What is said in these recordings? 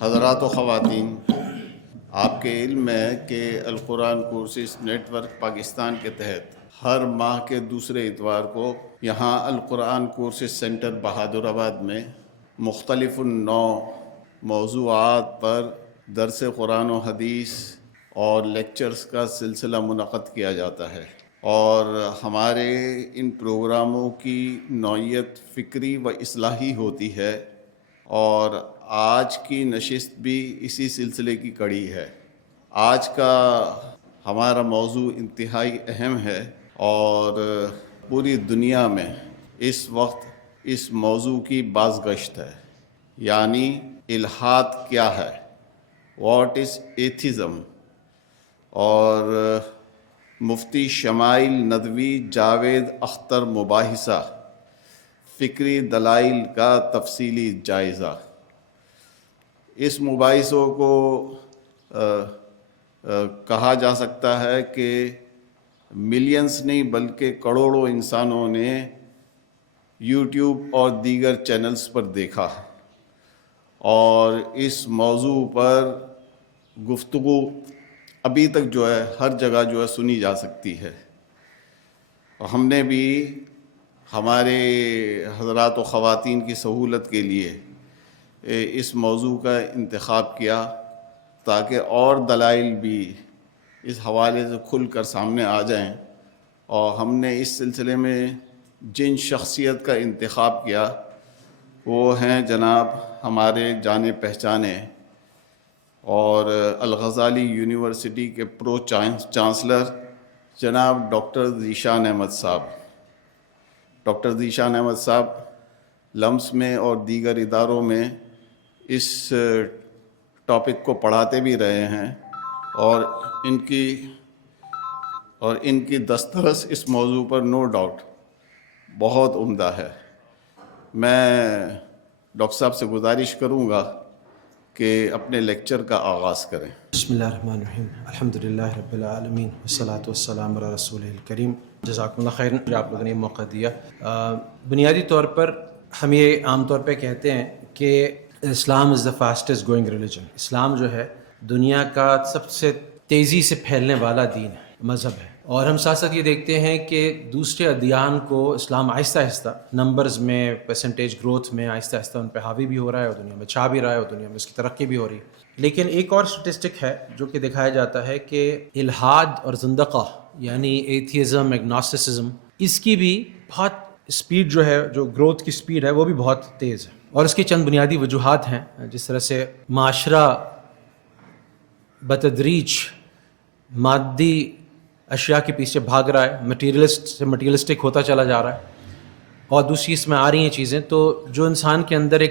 حضرات و خواتین، آپ کے علم میں ہے کہ القرآن کورسز نیٹ ورک پاکستان کے تحت ہر ماہ کے دوسرے اتوار کو یہاں القرآن کورسز سینٹر بہادر آباد میں مختلف النوع موضوعات پر درس قرآن و حدیث اور لیکچرز کا سلسلہ منعقد کیا جاتا ہے، اور ہمارے ان پروگراموں کی نوعیت فکری و اصلاحی ہوتی ہے، اور آج کی نشست بھی اسی سلسلے کی کڑی ہے۔ آج کا ہمارا موضوع انتہائی اہم ہے، اور پوری دنیا میں اس وقت اس موضوع کی بازگشت ہے، یعنی الحاد کیا ہے، واٹ از ایتھزم، اور مفتی شمائل ندوی جاوید اختر مباحثہ، فکری دلائل کا تفصیلی جائزہ۔ اس مباحثوں کو کہا جا سکتا ہے کہ ملینز نہیں بلکہ کروڑوں انسانوں نے یوٹیوب اور دیگر چینلز پر دیکھا، اور اس موضوع پر گفتگو ابھی تک ہر جگہ سنی جا سکتی ہے۔ ہم نے بھی ہمارے حضرات و خواتین کی سہولت کے لیے اس موضوع کا انتخاب کیا، تاکہ اور دلائل بھی اس حوالے سے کھل کر سامنے آ جائیں، اور ہم نے اس سلسلے میں جن شخصیت کا انتخاب کیا وہ ہیں جناب ہمارے جانے پہچانے اور الغزالی یونیورسٹی کے پرو چانسلر جناب ڈاکٹر ذیشان احمد صاحب۔ ڈاکٹر ذیشان احمد صاحب لمس میں اور دیگر اداروں میں اس ٹاپک کو پڑھاتے بھی رہے ہیں، اور ان کی دسترس اس موضوع پر نو ڈاؤٹ بہت عمدہ ہے۔ میں ڈاکٹر صاحب سے گزارش کروں گا کہ اپنے لیکچر کا آغاز کریں۔ بسم اللہ الرحمن الرحیم، الحمدللہ رب العالمین والصلاة والسلام علی رسول الکریم۔ جزاکم اللہ خیرا جو آپ لوگوں نے موقع دیا۔ بنیادی طور پر ہم یہ عام طور پہ کہتے ہیں کہ اسلام از دا فاسٹسٹ گوئنگ ریلیجن۔ اسلام جو ہے دنیا کا سب سے تیزی سے پھیلنے والا دین ہے، مذہب ہے، اور ہم ساتھ ساتھ یہ دیکھتے ہیں کہ دوسرے ادیان کو اسلام آہستہ آہستہ نمبرز میں، پرسنٹیج گروتھ میں آہستہ آہستہ ان پہ حاوی بھی ہو رہا ہے، اور دنیا میں چھا بھی رہا ہے، اور دنیا میں اس کی ترقی بھی ہو رہی ہے۔ لیکن ایک اور سٹیٹسٹک ہے جو کہ دکھایا جاتا ہے کہ الحاد اور زندقہ یعنی ایتھیزم، ایگنوسٹسزم، اس کی بھی بہت سپیڈ جو گروتھ کی سپیڈ ہے وہ بھی بہت تیز ہے، اور اس کی چند بنیادی وجوہات ہیں۔ جس طرح سے معاشرہ بتدریج مادی اشیاء کے پیچھے بھاگ رہا ہے، مٹیریلسٹ سے مٹیریلسٹک ہوتا چلا جا رہا ہے، اور دوسری اس میں آ رہی ہیں چیزیں، تو جو انسان کے اندر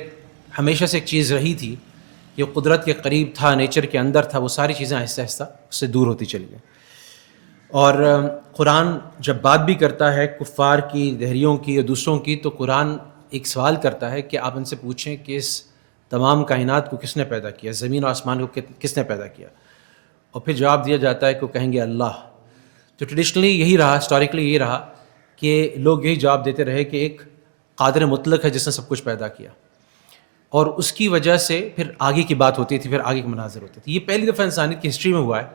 ہمیشہ سے ایک چیز رہی تھی، یہ قدرت کے قریب تھا، نیچر کے اندر تھا، وہ ساری چیزیں آہستہ آہستہ اس سے دور ہوتی چلی گئیں۔ اور قرآن جب بات بھی کرتا ہے کفار کی، دہریوں کی یا دوسروں کی، تو قرآن ایک سوال کرتا ہے کہ آپ ان سے پوچھیں کہ اس تمام کائنات کو کس نے پیدا کیا، زمین و آسمان کو کس نے پیدا کیا، اور پھر جواب دیا جاتا ہے کہ وہ کہیں گے اللہ۔ تو ٹریڈیشنلی یہی رہا، ہسٹوریکلی یہی رہا کہ لوگ یہی جواب دیتے رہے کہ ایک قادر مطلق ہے جس نے سب کچھ پیدا کیا، اور اس کی وجہ سے پھر آگے کی بات ہوتی تھی، پھر آگے کے مناظر ہوتے تھے۔ یہ پہلی دفعہ انسانیت کی ہسٹری میں ہوا ہے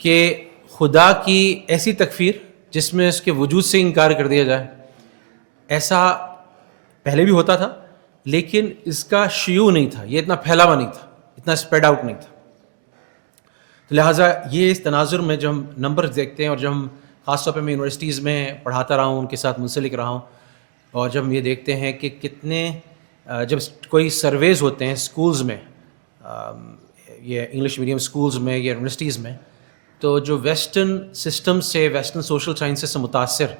کہ خدا کی ایسی تکفیر جس میں اس کے وجود سے انکار کر دیا جائے۔ ایسا پہلے بھی ہوتا تھا، لیکن اس کا شیوع نہیں تھا، یہ اتنا پھیلا ہوا نہیں تھا، اتنا اسپریڈ آؤٹ نہیں تھا۔ تو لہٰذا یہ اس تناظر میں جو ہم نمبرز دیکھتے ہیں، اور جب ہم خاص طور پہ میں یونیورسٹیز میں پڑھاتا رہا ہوں، ان کے ساتھ منسلک رہا ہوں، اور جب ہم یہ دیکھتے ہیں کہ کتنے جب کوئی سرویز ہوتے ہیں اسکولز میں، یہ انگلش میڈیم اسکولز میں یا یونیورسٹیز میں، تو جو ویسٹرن سسٹم سے، ویسٹرن سوشل سائنسز سے متاثر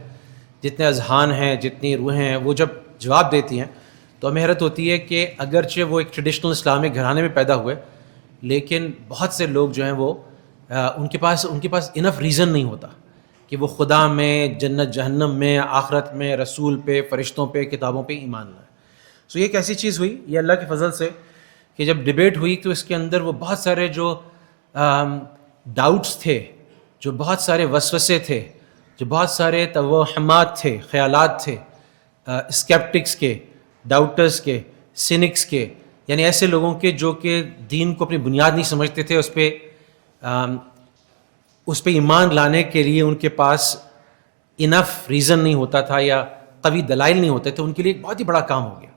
جتنے اذہان ہیں، جتنی روحیں ہیں، وہ جب جواب دیتی ہیں تو ہمیں حیرت ہوتی ہے کہ اگرچہ وہ ایک ٹریڈیشنل اسلامک گھرانے میں پیدا ہوئے، لیکن بہت سے لوگ جو ہیں وہ ان کے پاس انف ریزن نہیں ہوتا کہ وہ خدا میں، جنت جہنم میں، آخرت میں، رسول پہ، فرشتوں پہ، کتابوں پہ ایمان لائے۔ سو یہ ایک ایسی چیز ہوئی، یہ اللہ کے فضل سے، کہ جب ڈبیٹ ہوئی تو اس کے اندر وہ بہت سارے جو ڈاؤٹس تھے، جو بہت سارے وسوسے تھے، جو بہت سارے توہمات تھے، خیالات تھے، اسکیپٹکس کے، ڈاؤٹرز کے، سینکس کے، یعنی ایسے لوگوں کے جو کہ دین کو اپنی بنیاد نہیں سمجھتے تھے, اس پہ ایمان لانے کے لیے ان کے پاس انف ریزن نہیں ہوتا تھا یا قوی دلائل نہیں ہوتے تھے, ان کے لیے ایک بہت ہی بڑا کام ہو گیا.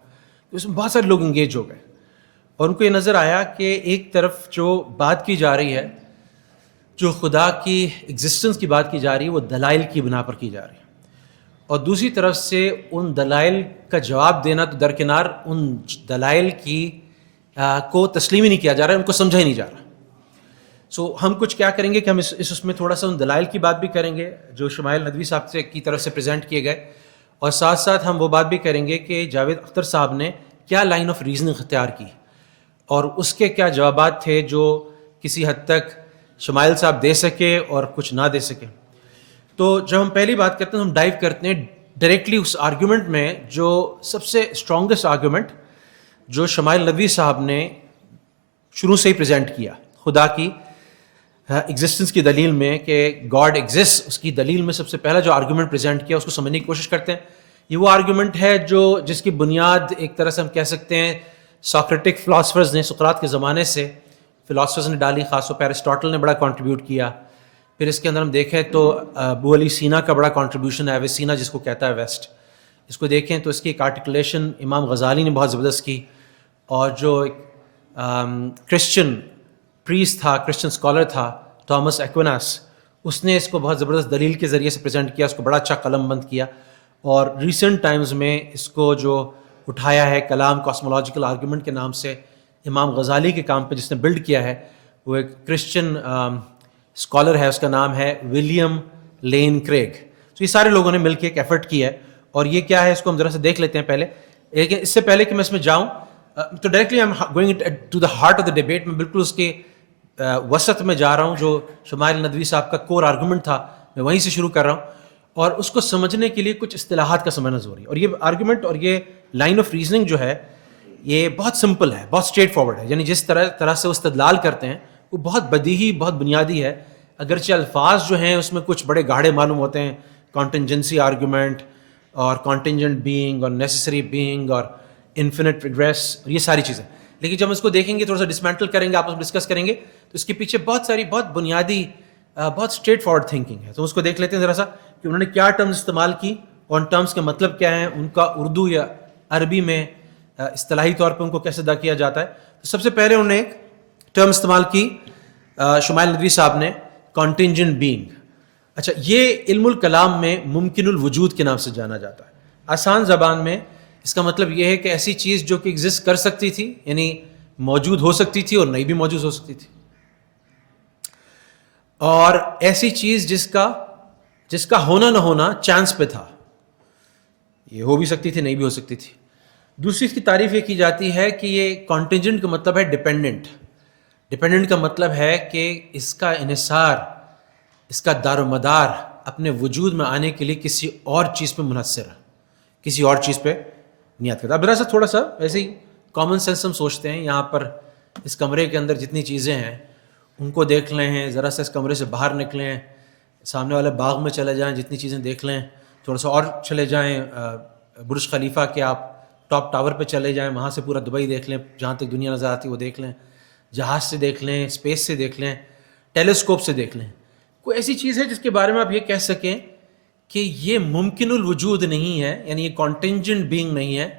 اس میں بہت سارے لوگ انگیج ہو گئے اور ان کو یہ نظر آیا کہ ایک طرف جو بات کی جا رہی ہے, جو خدا کی ایگزسٹنس کی بات کی جا رہی ہے, وہ دلائل کی بنا پر کی جا رہی ہے, اور دوسری طرف سے ان دلائل کا جواب دینا تو درکنار, ان دلائل کی کو تسلیم ہی نہیں کیا جا رہا ہے, ان کو سمجھا ہی نہیں جا رہا. سو ہم کچھ کیا کریں گے کہ ہم اس میں تھوڑا سا ان دلائل کی بات بھی کریں گے جو شمائل ندوی صاحب سے کی طرف سے پریزنٹ کیے گئے, اور ساتھ ساتھ ہم وہ بات بھی کریں گے کہ جاوید اختر صاحب نے کیا لائن آف ریزننگ اختیار کی اور اس کے کیا جوابات تھے جو کسی حد تک شمائل صاحب دے سکے اور کچھ نہ دے سکے. تو جب ہم پہلی بات کرتے ہیں ہم ڈائیو کرتے ہیں ڈائریکٹلی اس آرگیومنٹ میں جو سب سے اسٹرانگسٹ آرگیومنٹ جو شمائل ندوی صاحب نے شروع سے ہی پریزنٹ کیا, خدا کی ایگزسٹنس کی دلیل میں کہ گاڈ ایگزسٹ, اس کی دلیل میں سب سے پہلا جو آرگیومنٹ پریزنٹ کیا اس کو سمجھنے کی کوشش کرتے ہیں. یہ وہ آرگیومنٹ ہے جس کی بنیاد ایک طرح سے ہم کہہ سکتے ہیں ساکریٹک فلاسفرز نے سقراط کے زمانے سے فلاسفرز نے ڈالی, خاص طور پہ ایرسٹاٹل نے بڑا کنٹریبیوٹ کیا. پھر اس کے اندر ہم دیکھیں تو ابو علی سینا کا بڑا کنٹریبیوشن ہے, سینا جس کو کہتا ہے ویسٹ, اس کو دیکھیں تو اس کی ایک آرٹیکولیشن امام غزالی نے بہت زبردست کی, اور جو ایک کرسچن پریسٹ تھا, کرسچن اسکالر تھا تھامس ایکویناس, اس نے اس کو بہت زبردست دلیل کے ذریعے سے پریزنٹ کیا, اس کو بڑا اچھا قلم بند کیا. اور ریسنٹ ٹائمز میں اس کو جو اٹھایا ہے کلام کاسمولوجیکل آرگیومنٹ کے نام سے امام غزالی کے کام پہ جس نے بلڈ کیا ہے, وہ ایک کرسچن اسکالر ہے, اس کا نام ہے ولیم لین کریگ. تو یہ سارے لوگوں نے مل کے ایک ایفرٹ کی ہے, اور یہ کیا ہے اس کو ہم ذرا سے دیکھ لیتے ہیں پہلے. لیکن اس سے پہلے کہ میں اس میں جاؤں تو directly I am going to the heart of the debate. میں بالکل اس کے وسط میں جا رہا ہوں, جو شمائل ندوی صاحب کا کور آرگومنٹ تھا میں وہیں سے شروع کر رہا ہوں, اور اس کو سمجھنے کے لیے کچھ اصطلاحات کا سمجھنا ضروری ہے. اور یہ آرگومنٹ اور یہ لائن آف ریزننگ جو ہے یہ بہت سمپل ہے, بہت اسٹریٹ فارورڈ ہے. یعنی جس طرح سے وہ استدلال کرتے ہیں وہ بہت بدیہی, بہت بنیادی ہے, اگرچہ الفاظ جو ہیں اس میں کچھ بڑے گاڑے معلوم ہوتے ہیں, کانٹینجنسی آرگومنٹ اور کانٹینجنٹ بینگ اور نیسسری بینگ اور انفینٹ ریگریس, یہ ساری چیزیں. لیکن جب ہم اس کو دیکھیں گے, تھوڑا سا ڈسمینٹل کریں گے, آپس میں ڈسکس کریں گے, تو اس کے پیچھے بہت ساری بہت بنیادی بہت اسٹریٹ فارورڈ تھنکنگ ہے. تو اس کو دیکھ لیتے ہیں ذرا سا کہ انہوں نے کیا ٹرمز استعمال کی اور ان ٹرمز کے مطلب کیا ہیں, ان کا اردو یا عربی میں اصطلاحی طور پہ ان کو کیسے ادا کیا جاتا ہے. تو سب سے پہلے انہوں نے ایک ٹرم استعمال کی شمائل ندوی صاحب نے, کانٹینجنٹ بینگ. اچھا, یہ علم الکلام میں ممکن الوجود کے نام سے جانا جاتا ہے. آسان زبان میں اس کا مطلب یہ ہے کہ ایسی چیز جو کہ ایگزسٹ کر سکتی تھی, یعنی موجود ہو سکتی تھی اور نہیں بھی موجود ہو سکتی تھی, اور ایسی چیز جس کا ہونا نہ ہونا چانس پہ تھا, یہ ہو بھی سکتی تھی نہیں بھی ہو سکتی تھی. دوسری اس کی تعریف یہ کی جاتی ہے کہ یہ کانٹینجنٹ کا مطلب ہے ڈیپینڈنٹ. ڈیپینڈنٹ کا مطلب ہے کہ اس کا انحصار, اس کا دار و مدار اپنے وجود میں آنے کے لیے کسی اور چیز پہ منحصر ہے, کسی اور چیز پہ نیت کرتا. اب ذرا سا تھوڑا سا ایسے ہی کامن سینس ہم سوچتے ہیں, یہاں پر اس کمرے کے اندر جتنی چیزیں ہیں ان کو دیکھ لیں ہیں, ذرا سا اس کمرے سے باہر نکلیں, سامنے والے باغ میں چلے جائیں, جتنی چیزیں دیکھ لیں, تھوڑا سا اور چلے جائیں برج خلیفہ کے آپ ٹاپ ٹاور پہ چلے جائیں, وہاں سے پورا دبئی دیکھ لیں, جہاں تک دنیا نظر آتی ہے وہ دیکھ لیں, جہاز سے دیکھ لیں, اسپیس سے دیکھ لیں, ٹیلیسکوپ سے دیکھ لیں. کوئی ایسی چیز ہے جس کے بارے میں آپ یہ کہہ سکیں کہ یہ ممکن الوجود نہیں ہے, یعنی یہ کانٹینجنٹ بینگ نہیں ہے,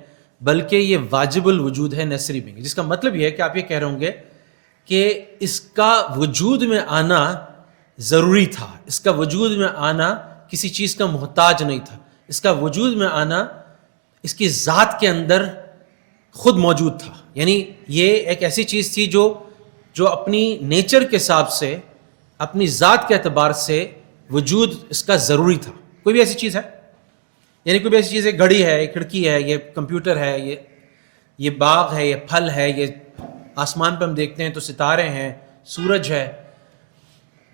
بلکہ یہ واجب الوجود ہے, نیسری بینگ, جس کا مطلب یہ ہے کہ آپ یہ کہہ رہے ہوں گے کہ اس کا وجود میں آنا ضروری تھا, اس کا وجود میں آنا کسی چیز کا محتاج نہیں تھا, اس کا وجود میں آنا اس کی ذات کے اندر خود موجود تھا. یعنی یہ ایک ایسی چیز تھی جو اپنی نیچر کے حساب سے, اپنی ذات کے اعتبار سے وجود اس کا ضروری تھا. کوئی بھی ایسی چیز ہے, یعنی کوئی بھی ایسی چیز ہے, گھڑی ہے, یہ کھڑکی ہے, یہ کمپیوٹر ہے, یہ باغ ہے, یہ پھل ہے, یہ آسمان پہ ہم دیکھتے ہیں تو ستارے ہیں, سورج ہے,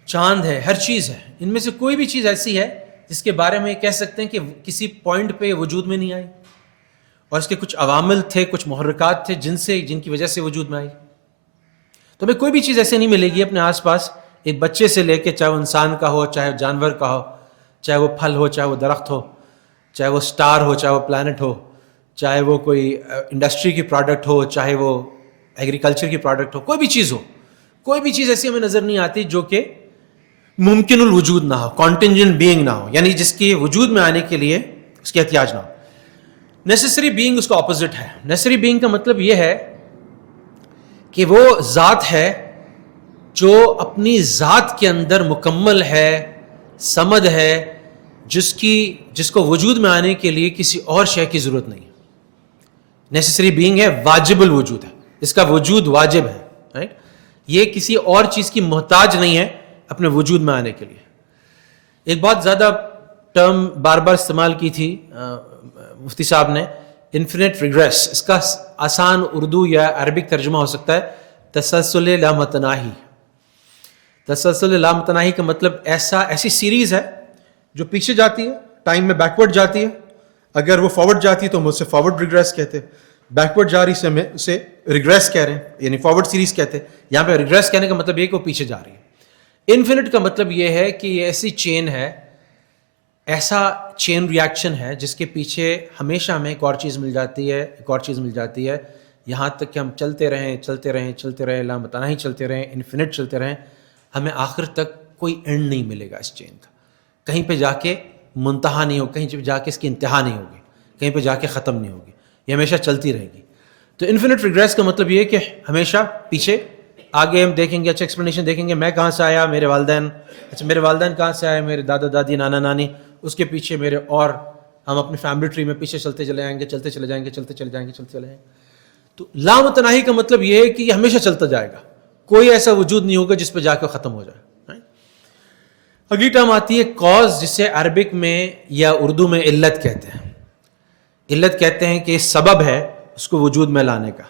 چاند ہے, ہر چیز ہے. ان میں سے کوئی بھی چیز ایسی ہے جس کے بارے میں یہ کہہ سکتے ہیں کہ کسی پوائنٹ پہ وجود میں نہیں آئی, اور اس کے کچھ عوامل تھے, کچھ محرکات تھے جن کی وجہ سے وجود میں آئی. تو ہمیں کوئی بھی چیز ایسے نہیں ملے گی اپنے آس پاس, ایک بچے سے لے کے, چاہے وہ انسان کا ہو, چاہے جانور کا ہو, چاہے وہ پھل ہو, چاہے وہ درخت ہو, چاہے وہ سٹار ہو, چاہے وہ پلانٹ ہو, چاہے وہ کوئی انڈسٹری کی پروڈکٹ ہو, چاہے وہ ایگریکلچر کی پروڈکٹ ہو, کوئی بھی چیز ہو, کوئی بھی چیز ایسی ہمیں نظر نہیں آتی جو کہ ممکن الوجود نہ ہو, کانٹینجنٹ بینگ نہ ہو, یعنی جس کی وجود میں آنے کے لیے اس کی احتیاج نہ ہو. نیسیسری بینگ اس کا اپوزٹ ہے. نیسیسری بینگ کا مطلب یہ ہے کہ وہ ذات ہے جو اپنی ذات کے اندر مکمل ہے, صمد ہے, جس کو وجود میں آنے کے لیے کسی اور شے کی ضرورت نہیں ہے. نیسیسری بینگ ہے, واجب الوجود ہے, اس کا وجود واجب ہے, رائٹ. یہ کسی اور چیز کی محتاج نہیں ہے اپنے وجود میں آنے کے لیے. ایک بہت زیادہ ٹرم بار بار استعمال کی تھی مفتی صاحب نے, انفینٹ ریگریس. اس کا آسان اردو یا عربک ترجمہ ہو سکتا ہے تسلسل لامتناہی. تسلسل لامتناہی کا مطلب ایسی سیریز ہے جو پیچھے جاتی ہے, ٹائم میں بیکورڈ جاتی ہے. اگر وہ فارورڈ جاتی ہے تو ہم اسے فارورڈ ریگریس کہتے ہیں, بیکورڈ جا رہی سے ہم اسے ریگریس کہہ رہے ہیں, یعنی فارورڈ سیریز کہتے ہیں. یہاں پہ ریگریس کہنے کا مطلب یہ کہ وہ پیچھے جا رہی ہے. انفینٹ کا مطلب یہ ہے کہ یہ ایسی چین ہے, ایسا چین ریاکشن ہے جس کے پیچھے ہمیشہ ہمیں ایک اور چیز مل جاتی ہے, ایک اور چیز مل جاتی ہے, یہاں تک کہ ہم چلتے رہیں لامتناہی چلتے رہیں, انفینٹ چلتے رہیں, ہمیں آخر تک کوئی اینڈ نہیں ملے گا اس چین کا. کہیں پہ جا کے منتہا نہیں ہوگی, کہیں پہ جا کے اس کی انتہا نہیں ہوگی, کہیں پہ جا کے ختم نہیں ہوگی, یہ ہمیشہ چلتی رہے گی. تو انفینٹ ریگریس کا مطلب یہ ہے کہ ہمیشہ پیچھے, آگے ہم دیکھیں گے, اچھا ایکسپلینیشن دیکھیں گے, میں کہاں سے آیا, میرے والدین, اچھا میرے والدین کہاں سے آئے, میرے دادا دادی نانا نانی, اس کے پیچھے میرے, اور ہم اپنی فیملی ٹری میں پیچھے چلتے چلے جائیں گے. تو لامتناہی کا مطلب یہ ہے کہ یہ ہمیشہ چلتا جائے گا, کوئی ایسا وجود نہیں ہوگا جس پہ جا کے ختم ہو جائے. اگلی ٹرم آتی ہے کاز, جسے عربک میں یا اردو میں علت کہتے ہیں. علت کہتے ہیں کہ سبب ہے اس کو وجود میں لانے کا,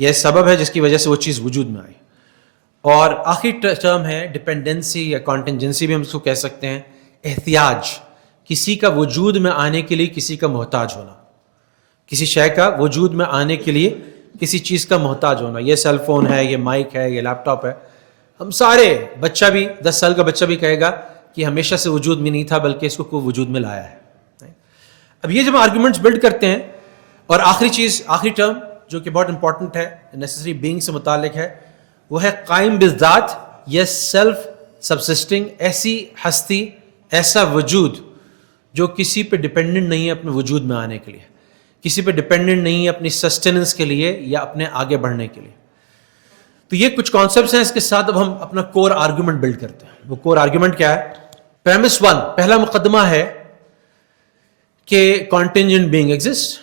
یہ سبب ہے جس کی وجہ سے وہ چیز وجود میں آئی. اور آخری ٹرم ہے ڈپینڈنسی یا کانٹینجنسی بھی ہم اس کو کہہ سکتے ہیں, احتیاج, کسی کا وجود میں آنے کے لیے کسی کا محتاج ہونا, کسی شے کا وجود میں آنے کے لیے کسی چیز کا محتاج ہونا. یہ سیل فون ہے, یہ مائک ہے, یہ لیپ ٹاپ ہے, ہم سارے, بچہ بھی 10 سال کا بچہ بھی کہے گا کہ ہمیشہ سے وجود میں نہیں تھا بلکہ اس کو کوئی وجود میں لایا ہے. اب یہ جب آرگومنٹس بلڈ کرتے ہیں, اور آخری ٹرم جو کہ بہت امپورٹنٹ ہے, نیسیسری بینگ سے متعلق ہے, وہ ہے قائم بالذات یا سیلف سبسسٹنگ, ایسی ہستی, ایسا وجود جو کسی پہ ڈپینڈنٹ نہیں ہے اپنے وجود میں آنے کے لیے, کسی پہ ڈپینڈنٹ نہیں ہے اپنی سسٹیننس کے لیے یا اپنے آگے بڑھنے کے لیے. تو یہ کچھ کانسیپٹس ہیں, اس کے ساتھ اب ہم اپنا کور آرگومنٹ بلڈ کرتے ہیں. وہ کور آرگومنٹ کیا ہے؟ پریمس 1, پہلا مقدمہ ہے کہ کانٹینجنٹ بینگ ایگزسٹ,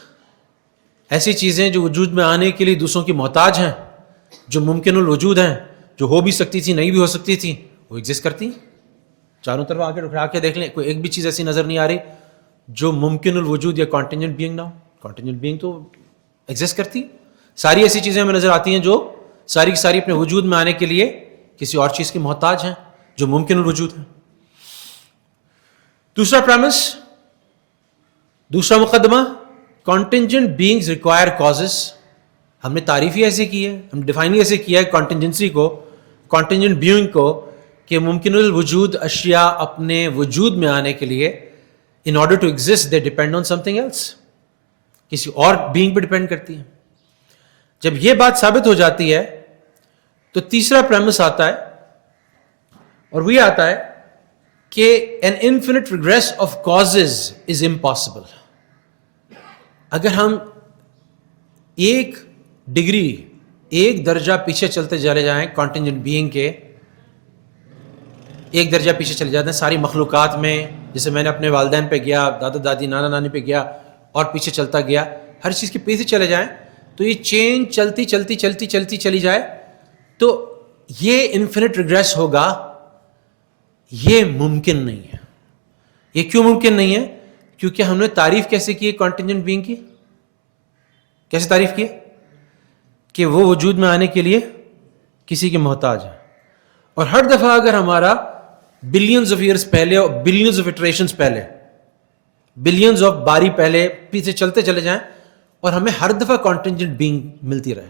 ایسی چیزیں جو وجود میں آنے کے لیے دوسروں کی محتاج ہیں, جو ممکن الوجود ہیں, جو ہو بھی سکتی تھی نہیں بھی ہو سکتی تھی, وہ ایگزسٹ کرتی ہیں. چاروں طرف آگے اٹھا کے دیکھ لیں, کوئی ایک بھی چیز ایسی نظر نہیں آ رہی جو ممکن الوجود یا کانٹینجنٹ بینگ نہ ہو. کانٹینجنٹ بینگ تو ایگزسٹ کرتی. ساری ایسی چیزیں ہمیں نظر آتی ہیں جو ساری کی ساری اپنے وجود میں آنے کے لیے کسی اور چیز کی محتاج ہیں, جو ممکن الوجود ہیں. دوسرا پریمس, دوسرا مقدمہ, کانٹینجنٹ بینگز ریکوائر کازز. ہم نے تعریف ہی ایسے کی ہے, ہم ڈیفائن ہی ایسے کیا ہے کانٹینجنسی کو, کانٹینجنٹ بینگ کو, کہ ممکن الوجود اشیاء اپنے وجود میں آنے کے لیے in order to exist they depend on something else, کسی اور بینگ پہ ڈیپینڈ کرتی ہیں. جب یہ بات ثابت ہو جاتی ہے تو تیسرا پریمس آتا ہے, اور وہ یہ آتا ہے کہ an infinite regress of causes is impossible. اگر ہم ایک ڈگری, ایک درجہ پیچھے چلتے چلے جائیں کانٹینجنٹ بینگ کے, ایک درجہ پیچھے چلے جاتے ہیں ساری مخلوقات میں, جیسے میں نے اپنے والدین پہ گیا, دادا دادی نانا نانی پہ گیا, اور پیچھے چلتا گیا, ہر چیز کے پیچھے چلے جائیں, تو یہ چین چلتی چلی جائے, تو یہ انفینٹ ریگریس ہوگا. یہ ممکن نہیں ہے. یہ کیوں ممکن نہیں ہے؟ کیونکہ ہم نے تعریف کیسے کی ہے کانٹینجنٹ بینگ کی؟ کیسے تعریف کی؟ کہ وہ وجود میں آنے کے لیے کسی کے محتاج ہے. اور ہر دفعہ اگر ہمارا بلینز آف ایئرز پہلے اور بلینز آف اٹریشنز پہلے, بلینز آف باری پہلے پیچھے چلتے چلے جائیں, اور ہمیں ہر دفعہ کانٹینجنٹ بینگ ملتی رہے,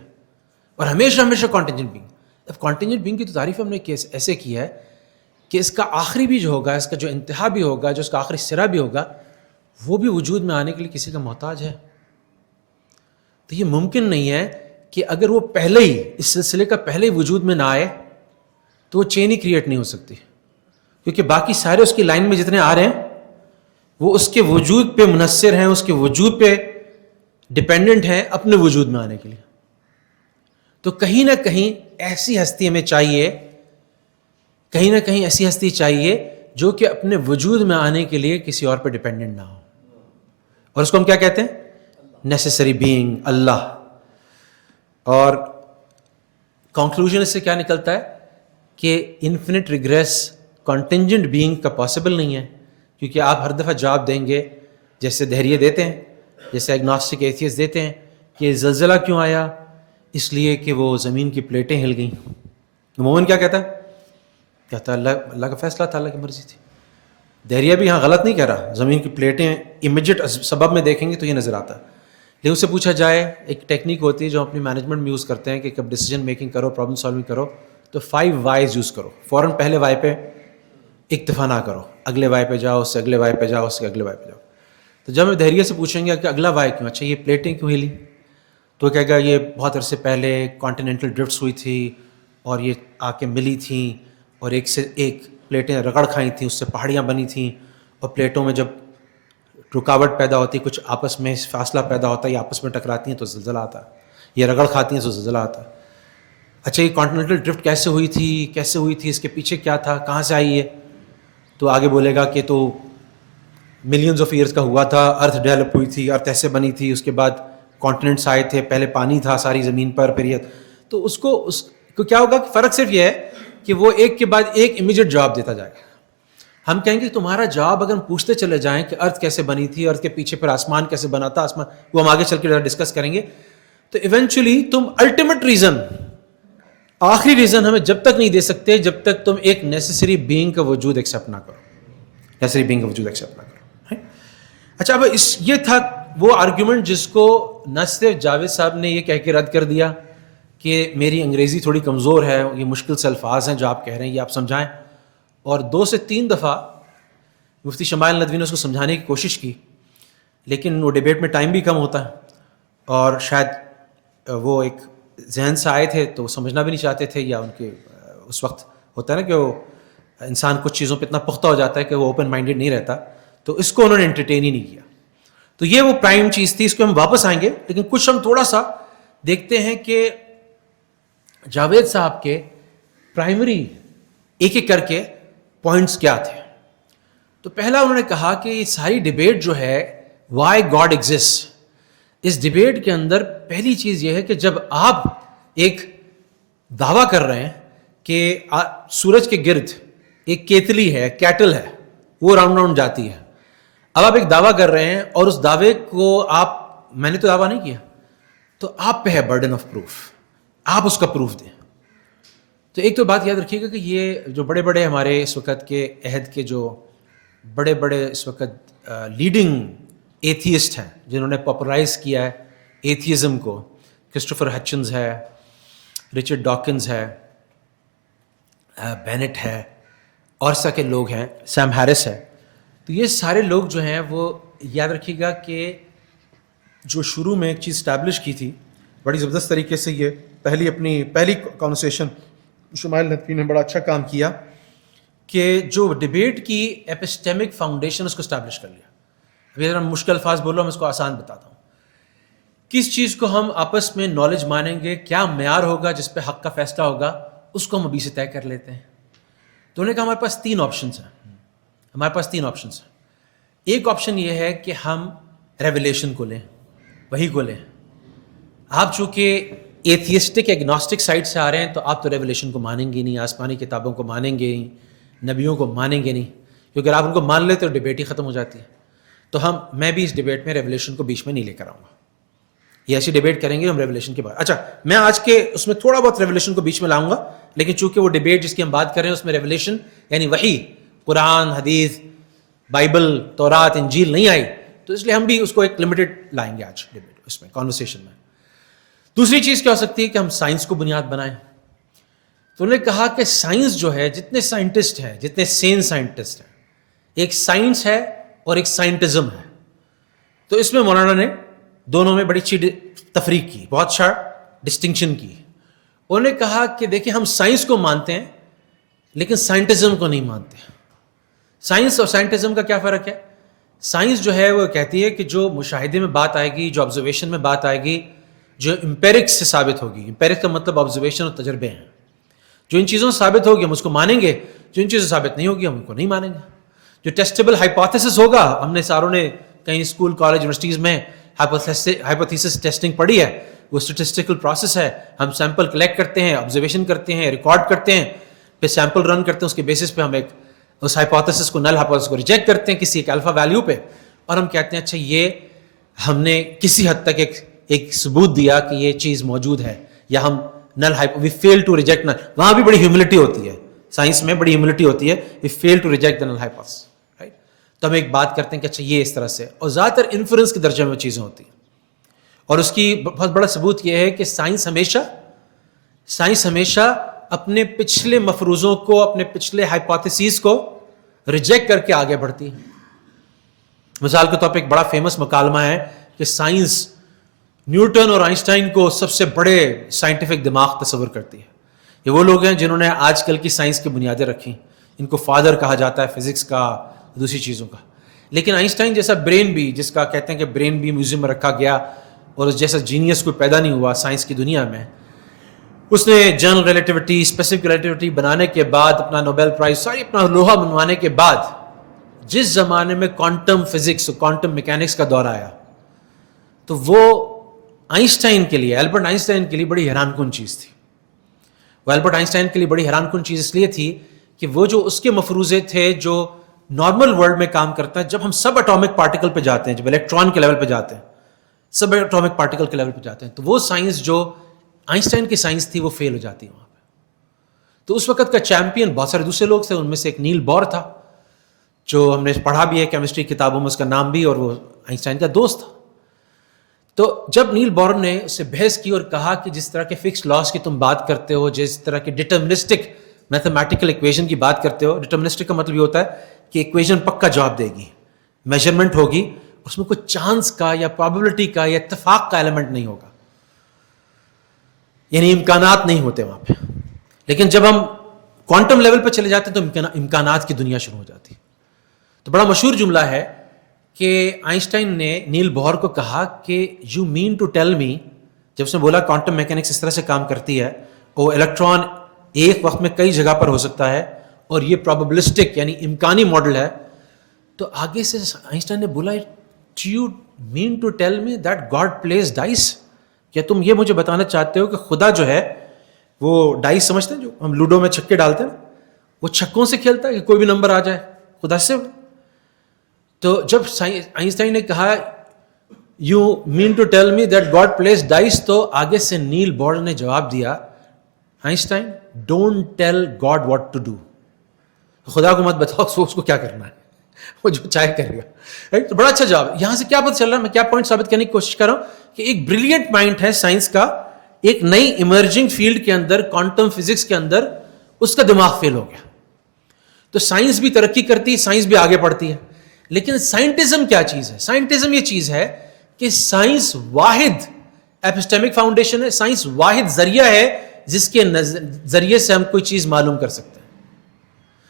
اور ہمیشہ کانٹینجنٹ بینگ. اب کانٹینجنٹ بینگ کی تو تعریف ہم نے ایسے کی ہے کہ اس کا آخری بھی جو ہوگا, اس کا جو انتہا بھی ہوگا, جو اس کا آخری سرا بھی ہوگا, وہ بھی وجود میں آنے کے لیے کسی کا محتاج ہے. تو یہ ممکن نہیں ہے کہ اگر وہ پہلے ہی اس سلسلے کا پہلے ہی وجود میں نہ آئے تو وہ چین ہی کریٹ نہیں ہو سکتی، کیونکہ باقی سارے اس کی لائن میں جتنے آ رہے ہیں وہ اس کے وجود پہ منحصر ہیں، اس کے وجود پہ ڈپینڈنٹ ہیں اپنے وجود میں آنے کے لیے. تو کہیں نہ کہیں ایسی ہستی ہمیں چاہیے، کہیں نہ کہیں ایسی ہستی چاہیے جو کہ اپنے وجود میں آنے کے لیے کسی اور پہ ڈپینڈنٹ نہ ہو، اور اس کو ہم کیا کہتے ہیں؟ نیسیسری بینگ، اللہ. اور کنکلوژن اس سے کیا نکلتا ہے کہ انفینٹ ریگریس کانٹینجنٹ بینگ کا پاسبل نہیں ہے، کیونکہ آپ ہر دفعہ جواب دیں گے جیسے دہریے دیتے ہیں، جیسے ایگنوسٹک ایتھیسٹ دیتے ہیں کہ زلزلہ کیوں آیا؟ اس لیے کہ وہ زمین کی پلیٹیں ہل گئیں. مومن کیا کہتا ہے؟ کہتا ہے اللہ کا فیصلہ تھا، اللہ کی مرضی تھی. دہریہ بھی یہاں غلط نہیں کہہ رہا، زمین کی پلیٹیں امیجیٹ سبب میں دیکھیں گے تو یہ نظر آتا ہے. لیکن اس سے پوچھا جائے، ایک ٹیکنیک ہوتی ہے جو اپنی مینجمنٹ میں یوز کرتے ہیں کہ کب ڈیسیجن میکنگ کرو، پرابلم سالونگ کرو تو 5 وائز یوز کرو. فوراً پہلے وائی پہ اکتفا نہ کرو، اگلے وائی پہ جاؤ، اس سے اگلے وائی پہ جاؤ، اس سے اگلے وائی پہ جاؤ. تو جب ہم دہریے سے پوچھیں گے کہ اگلا وائی کیوں، اچھا یہ پلیٹیں کیوں ہلی، تو کہے گا یہ بہت عرصے پہلے کانٹیننٹل ڈرفٹس ہوئی تھی اور یہ آ کے ملی تھیں اور ایک سے ایک پلیٹیں رگڑ کھائی تھیں، اس سے پہاڑیاں بنی تھیں، اور پلیٹوں میں جب رکاوٹ پیدا ہوتی، کچھ آپس میں فاصلہ پیدا ہوتا ہے، یہ آپس میں ٹکراتی ہیں تو زلزلہ آتا ہے، یہ رگڑ کھاتی ہیں تو زلزلہ آتا ہے. اچھا یہ کانٹیننٹل ڈرفٹ کیسے ہوئی تھی، اس کے پیچھے کیا تھا، کہاں سے آئی ہے؟ تو آگے بولے گا کہ تو ملینز آف ایئرس کا ہوا تھا، ارتھ ڈیولپ ہوئی تھی، ارتھ ایسے بنی تھی، اس کے بعد کانٹیننٹس آئے تھے، پہلے پانی تھا ساری زمین پر، پھر یہ. تو اس کو کیا ہوگا کہ فرق صرف یہ ہے کہ وہ ایک کے بعد ایک امیجیٹ جواب دیتا جائے گا. ہم کہیں گے تمہارا جواب اگر ہم پوچھتے چلے جائیں کہ ارتھ کیسے بنی تھی، ارتھ کے پیچھے پھر آسمان کیسے بنا تھا، آسمان وہ ہم آگے چل کے ڈسکس کریں گے، تو ایونچولی تم الٹیمیٹ ریزن، آخری ریزن ہمیں جب تک نہیں دے سکتے جب تک تم ایک نیسیسری بینگ کا وجود ایکسیپٹ نہ کرو، نیسیسری بینگ کا وجود ایکسیپٹ نہ کرو. اچھا اب یہ تھا وہ آرگیومنٹ جس کو نہ صرف جاوید صاحب نے یہ کہہ کے رد کر دیا کہ میری انگریزی تھوڑی کمزور ہے، یہ مشکل سے الفاظ ہیں جو آپ کہہ رہے ہیں یہ آپ سمجھائیں، اور 2 سے 3 دفعہ مفتی شمائل ندوی نے اس کو سمجھانے کی کوشش کی، لیکن وہ ڈیبیٹ میں ٹائم بھی کم ہوتا ہے اور شاید وہ ایک ذہن سے آئے تھے تو وہ سمجھنا بھی نہیں چاہتے تھے، یا ان کے اس وقت ہوتا ہے نا کہ وہ انسان کچھ چیزوں پہ اتنا پختہ ہو جاتا ہے کہ وہ اوپن مائنڈیڈ نہیں رہتا، تو اس کو انہوں نے انٹرٹین ہی نہیں کیا. تو یہ وہ پرائم چیز تھی، اس کو ہم واپس آئیں گے، لیکن کچھ ہم تھوڑا سا دیکھتے ہیں کہ جاوید صاحب کے پرائمری ایک ایک کر کے پوائنٹس کیا تھے. تو پہلا انہوں نے کہا کہ یہ ساری ڈیبیٹ جو ہے وائی گاڈ ایگزسٹ، اس ڈیبیٹ کے اندر پہلی چیز یہ ہے کہ جب آپ ایک دعویٰ کر رہے ہیں کہ سورج کے گرد ایک کیتلی ہے، کیٹل ہے، وہ راؤنڈ راؤنڈ جاتی ہے، اب آپ ایک دعویٰ کر رہے ہیں اور اس دعوے کو میں نے تو دعویٰ نہیں کیا، تو آپ پہ ہے برڈن آف پروف، آپ اس کا پروف دیں. تو ایک تو بات یاد رکھیے گا کہ یہ جو بڑے بڑے ہمارے اس وقت کے عہد کے جو بڑے بڑے اس وقت لیڈنگ ایتھیسٹ ہیں جنہوں نے پاپولرائز کیا ہے ایتھیزم کو، کرسٹوفر ہچنز ہے، رچرڈ ڈاکنز ہے، بینٹ ہے، اور سا کے لوگ ہیں، سیم ہیرس ہے. تو یہ سارے لوگ جو ہیں وہ یاد رکھیے گا کہ جو شروع میں ایک چیز اسٹیبلش کی تھی بڑی زبردست طریقے سے، یہ پہلی کانورسیشن شمائل ندوی نے بڑا اچھا کام کیا کہ جو ڈیبیٹ کی ایپسٹیمک فاؤنڈیشن اس کو اسٹیبلش کر لیا. ابھی اگر ہم مشکل الفاظ بولو ہم اس کو آسان بتاتا ہوں. کس چیز کو ہم آپس میں نالج مانیں گے، کیا معیار ہوگا جس پہ حق کا فیصلہ ہوگا، اس کو ہم ابھی سے طے کر لیتے ہیں. تو انہوں نے کہا ہمارے پاس 3 آپشنس ہیں. ایک آپشن یہ ہے کہ ہم ریویلیشن کو لیں، وہی کو لیں. آپ چونکہ ایتھیسٹک ایگنوسٹک سائڈ سے آ رہے ہیں تو آپ تو ریویلیشن کو مانیں گے نہیں، آسمانی کتابوں کو مانیں گے نہیں، نبیوں کو مانیں گے نہیں، کیونکہ اگر آپ ان کو مان لیتے تو ڈیبیٹ ہی ختم ہو جاتی ہے. تو میں بھی اس ڈیبیٹ میں ریویلیشن کو بیچ میں نہیں لے کر آؤں گا. یہ ایسی ڈیبیٹ کریں گے ہم ریویلیشن کے بعد. اچھا میں آج کے اس میں تھوڑا بہت ریویلیشن کو بیچ میں لاؤں گا، لیکن چونکہ وہ ڈیبیٹ جس کی ہم بات کر رہے ہیں اس میں ریویلیشن یعنی وحی، قرآن، حدیث، بائبل، تورات، انجیل نہیں آئی، تو اس لیے ہم بھی اس کو ایک لمیٹڈ لائیں گے آج ڈیبیٹ اس میں کانورسیشن میں. دوسری چیز کیا ہو سکتی ہے کہ ہم سائنس کو بنیاد بنائیں. تو انہوں نے کہا کہ سائنس جو ہے، جتنے سائنٹسٹ ہیں، جتنے سین سائنٹسٹ ہیں، ایک سائنس ہے اور ایک سائنٹزم ہے. تو اس میں مولانا نے دونوں میں بڑی اچھی تفریق کی، بہت اچھا ڈسٹنکشن کی. انہوں نے کہا کہ دیکھیں ہم سائنس کو مانتے ہیں لیکن سائنٹزم کو نہیں مانتے. سائنس اور سائنٹزم کا کیا فرق ہے؟ سائنس جو ہے وہ کہتی ہے کہ جو مشاہدے میں بات آئے گی, جو آبزرویشن میں بات آئے گی, جو امپیرکس سے ثابت ہوگی, امپیرکس کا مطلب آبزرویشن اور تجربے ہیں, جو ان چیزوں سے ثابت ہوگی ہم اس کو مانیں گے, جو ان چیزوں سے ثابت نہیں ہوگی ہم ان کو نہیں مانیں گے. جو ٹیسٹیبل ہائپوتھیسس ہوگا, ہم نے ساروں نے کہیں اسکول کالج یونیورسٹیز میں ہائپوتھیسس ٹیسٹنگ پڑھی ہے, وہ اسٹیٹسٹیکل پروسیس ہے. ہم سیمپل کلیکٹ کرتے ہیں, آبزرویشن کرتے ہیں, ریکارڈ کرتے ہیں, پھر سیمپل رن کرتے ہیں, اس کے بیسس پہ ہم ایک اس ہائپوتھیسس کو, نل ہائپوتھیسس کو ریجیکٹ کرتے ہیں کسی ایک الفا ویلیو پہ, اور ہم کہتے ہیں اچھا یہ ہم نے کسی حد تک ایک ثبوت دیا کہ یہ چیز موجود ہے, یا ہم نل وی فیل ٹو ریجیکٹ نل. وہاں بھی بڑی ہیوملٹی ہوتی ہے, سائنس میں بڑی ہیوملٹی ہوتی ہے, we fail to reject the null hypothesis, right. تو ہم ایک بات کرتے ہیں کہ اچھا یہ اس طرح سے, اور زیادہ تر انفرنس کے درجے میں چیزیں ہوتی ہیں. اور اس کی بہت بڑا ثبوت یہ ہے کہ سائنس ہمیشہ اپنے پچھلے مفروضوں کو, اپنے پچھلے ہائپوتھیسز کو ریجیکٹ کر کے آگے بڑھتی ہے. مثال کے طور پہ ایک بڑا فیمس مکالمہ ہے کہ سائنس نیوٹن اور آئنسٹائن کو سب سے بڑے سائنٹیفک دماغ تصور کرتی ہے. یہ وہ لوگ ہیں جنہوں نے آج کل کی سائنس کی بنیادیں رکھی, ان کو فادر کہا جاتا ہے فزکس کا, دوسری چیزوں کا. لیکن آئنسٹائن جیسا برین بھی, جس کا کہتے ہیں کہ برین بھی میوزیم میں رکھا گیا اور اس جیسا جینیس کوئی پیدا نہیں ہوا سائنس کی دنیا میں, اس نے جنرل ریلیٹیوٹی, اسپیسیفک ریلیٹیوٹی بنانے کے بعد, اپنا نوبیل پرائز ساری اپنا لوہا بنوانے کے بعد, جس زمانے میں کوانٹم فزکس اور کوانٹم میکینکس کا دور آیا, تو وہ آئنسٹائن کے لیے, البرٹ آئنسٹائن کے لیے بڑی حیران کن چیز تھی. وہ البرٹ آئنسٹائن کے لیے بڑی حیران کن چیز اس لیے تھی کہ وہ جو اس کے مفروضے تھے جو نارمل ورلڈ میں کام کرتا ہے, جب ہم سب اٹامک پارٹیکل پہ جاتے ہیں, جب الیکٹران کے لیول پہ جاتے ہیں, سب اٹامک پارٹیکل کے لیول پہ جاتے ہیں, تو وہ سائنس جو آئنسٹائن کی سائنس تھی وہ فیل ہو جاتی ہے وہاں پہ. تو اس وقت کا چیمپئن بہت سارے دوسرے لوگ تھے, ان میں سے ایک نیل بور تھا جو ہم نے پڑھا بھی ہے کیمسٹری کتابوں میں, اس کا نام بھی, اور وہ آئنسٹائن کا دوست تھا. تو جب نیل بور نے اس سے بحث کی اور کہا کہ جس طرح کے فکس لاس کی تم بات کرتے ہو, جس طرح کے ڈٹرمنسٹک میتھمیٹیکل ایکویشن کی بات کرتے ہو, ڈٹرمنسٹک کا مطلب یہ ہوتا ہے کہ ایکویشن پکا جواب دے گی, میجرمنٹ ہوگی, اس میں کوئی چانس کا یا پرابیبلٹی کا یا اتفاق کا ایلیمنٹ نہیں ہوگا, یعنی امکانات نہیں ہوتے وہاں پہ. لیکن جب ہم کوانٹم لیول پہ چلے جاتے ہیں تو امکانات کی دنیا شروع ہو جاتی ہے. تو بڑا مشہور جملہ ہے کہ آئنسٹائن نے نیل بور کو کہا کہ you mean to tell me, جب اس نے بولا کوانٹم میکینکس اس طرح سے کام کرتی ہے, وہ الیکٹران ایک وقت میں کئی جگہ پر ہو سکتا ہے اور یہ پروبیبلسٹک یعنی امکانی ماڈل ہے, تو آگے سے آئنسٹائن نے بولا you mean to tell me that God plays dice, کیا تم یہ مجھے بتانا چاہتے ہو کہ خدا جو ہے وہ ڈائس سمجھتے ہیں جو ہم لوڈو میں چھکے ڈالتے ہیں, وہ چھکوں سے کھیلتا ہے کہ کوئی بھی نمبر آ جائے, خدا سے. تو جب آئنسٹائن نے کہا you mean to tell me that God plays dice, تو آگے سے نیل بور نے جواب دیا Einstein don't tell God what to do, خدا کو مت بتاؤ اس کو کیا کرنا ہے, وہ جو چاہے کرے گا. تو بڑا اچھا جواب. یہاں سے کیا پتہ چل رہا ہے, میں کیا پوائنٹ ثابت کرنے کی کوشش کر رہا ہوں کہ ایک بریلینٹ مائنڈ ہے سائنس کا, ایک نئی ایمرجنگ فیلڈ کے اندر, کوانٹم فزکس کے اندر, اس کا دماغ فیل ہو گیا. تو سائنس بھی ترقی کرتی ہے, سائنس بھی آگے بڑھتی ہے. لیکن سائنٹزم کیا چیز ہے؟ سائنٹزم یہ چیز ہے کہ سائنس واحد ایپسٹیمک فاؤنڈیشن ہے, سائنس واحد ذریعہ ہے جس کے ذریعے سے ہم کوئی چیز معلوم کر سکتے ہیں.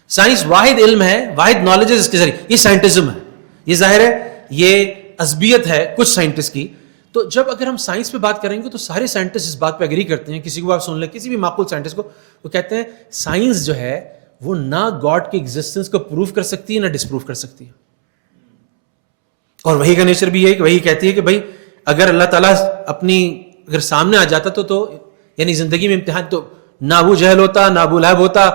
سائنس واحد علم ہے, واحد نالج ہے جس کے ذریعے, یہ سائنٹزم ہے. یہ ظاہر ہے یہ عصبیت ہے کچھ سائنٹسٹ کی. تو جب اگر ہم سائنس پہ بات کریں گے تو سارے سائنٹسٹ اس بات پہ اگری کرتے ہیں. کسی کو آپ سن لیں, کسی بھی معقول سائنٹسٹ کو, وہ کہتے ہیں سائنس جو ہے وہ نہ گاڈ کی ایگزسٹنس کو پروف کر سکتی ہے نہ ڈسپروف کر سکتی ہے. اور وہی کا نیچر بھی ہے کہ وہی کہتی ہے کہ بھائی اگر اللہ تعالیٰ اپنی اگر سامنے آ جاتا تو یعنی زندگی میں امتحان, تو نہ ابو جہل ہوتا, نہ ابو لہب ہوتا,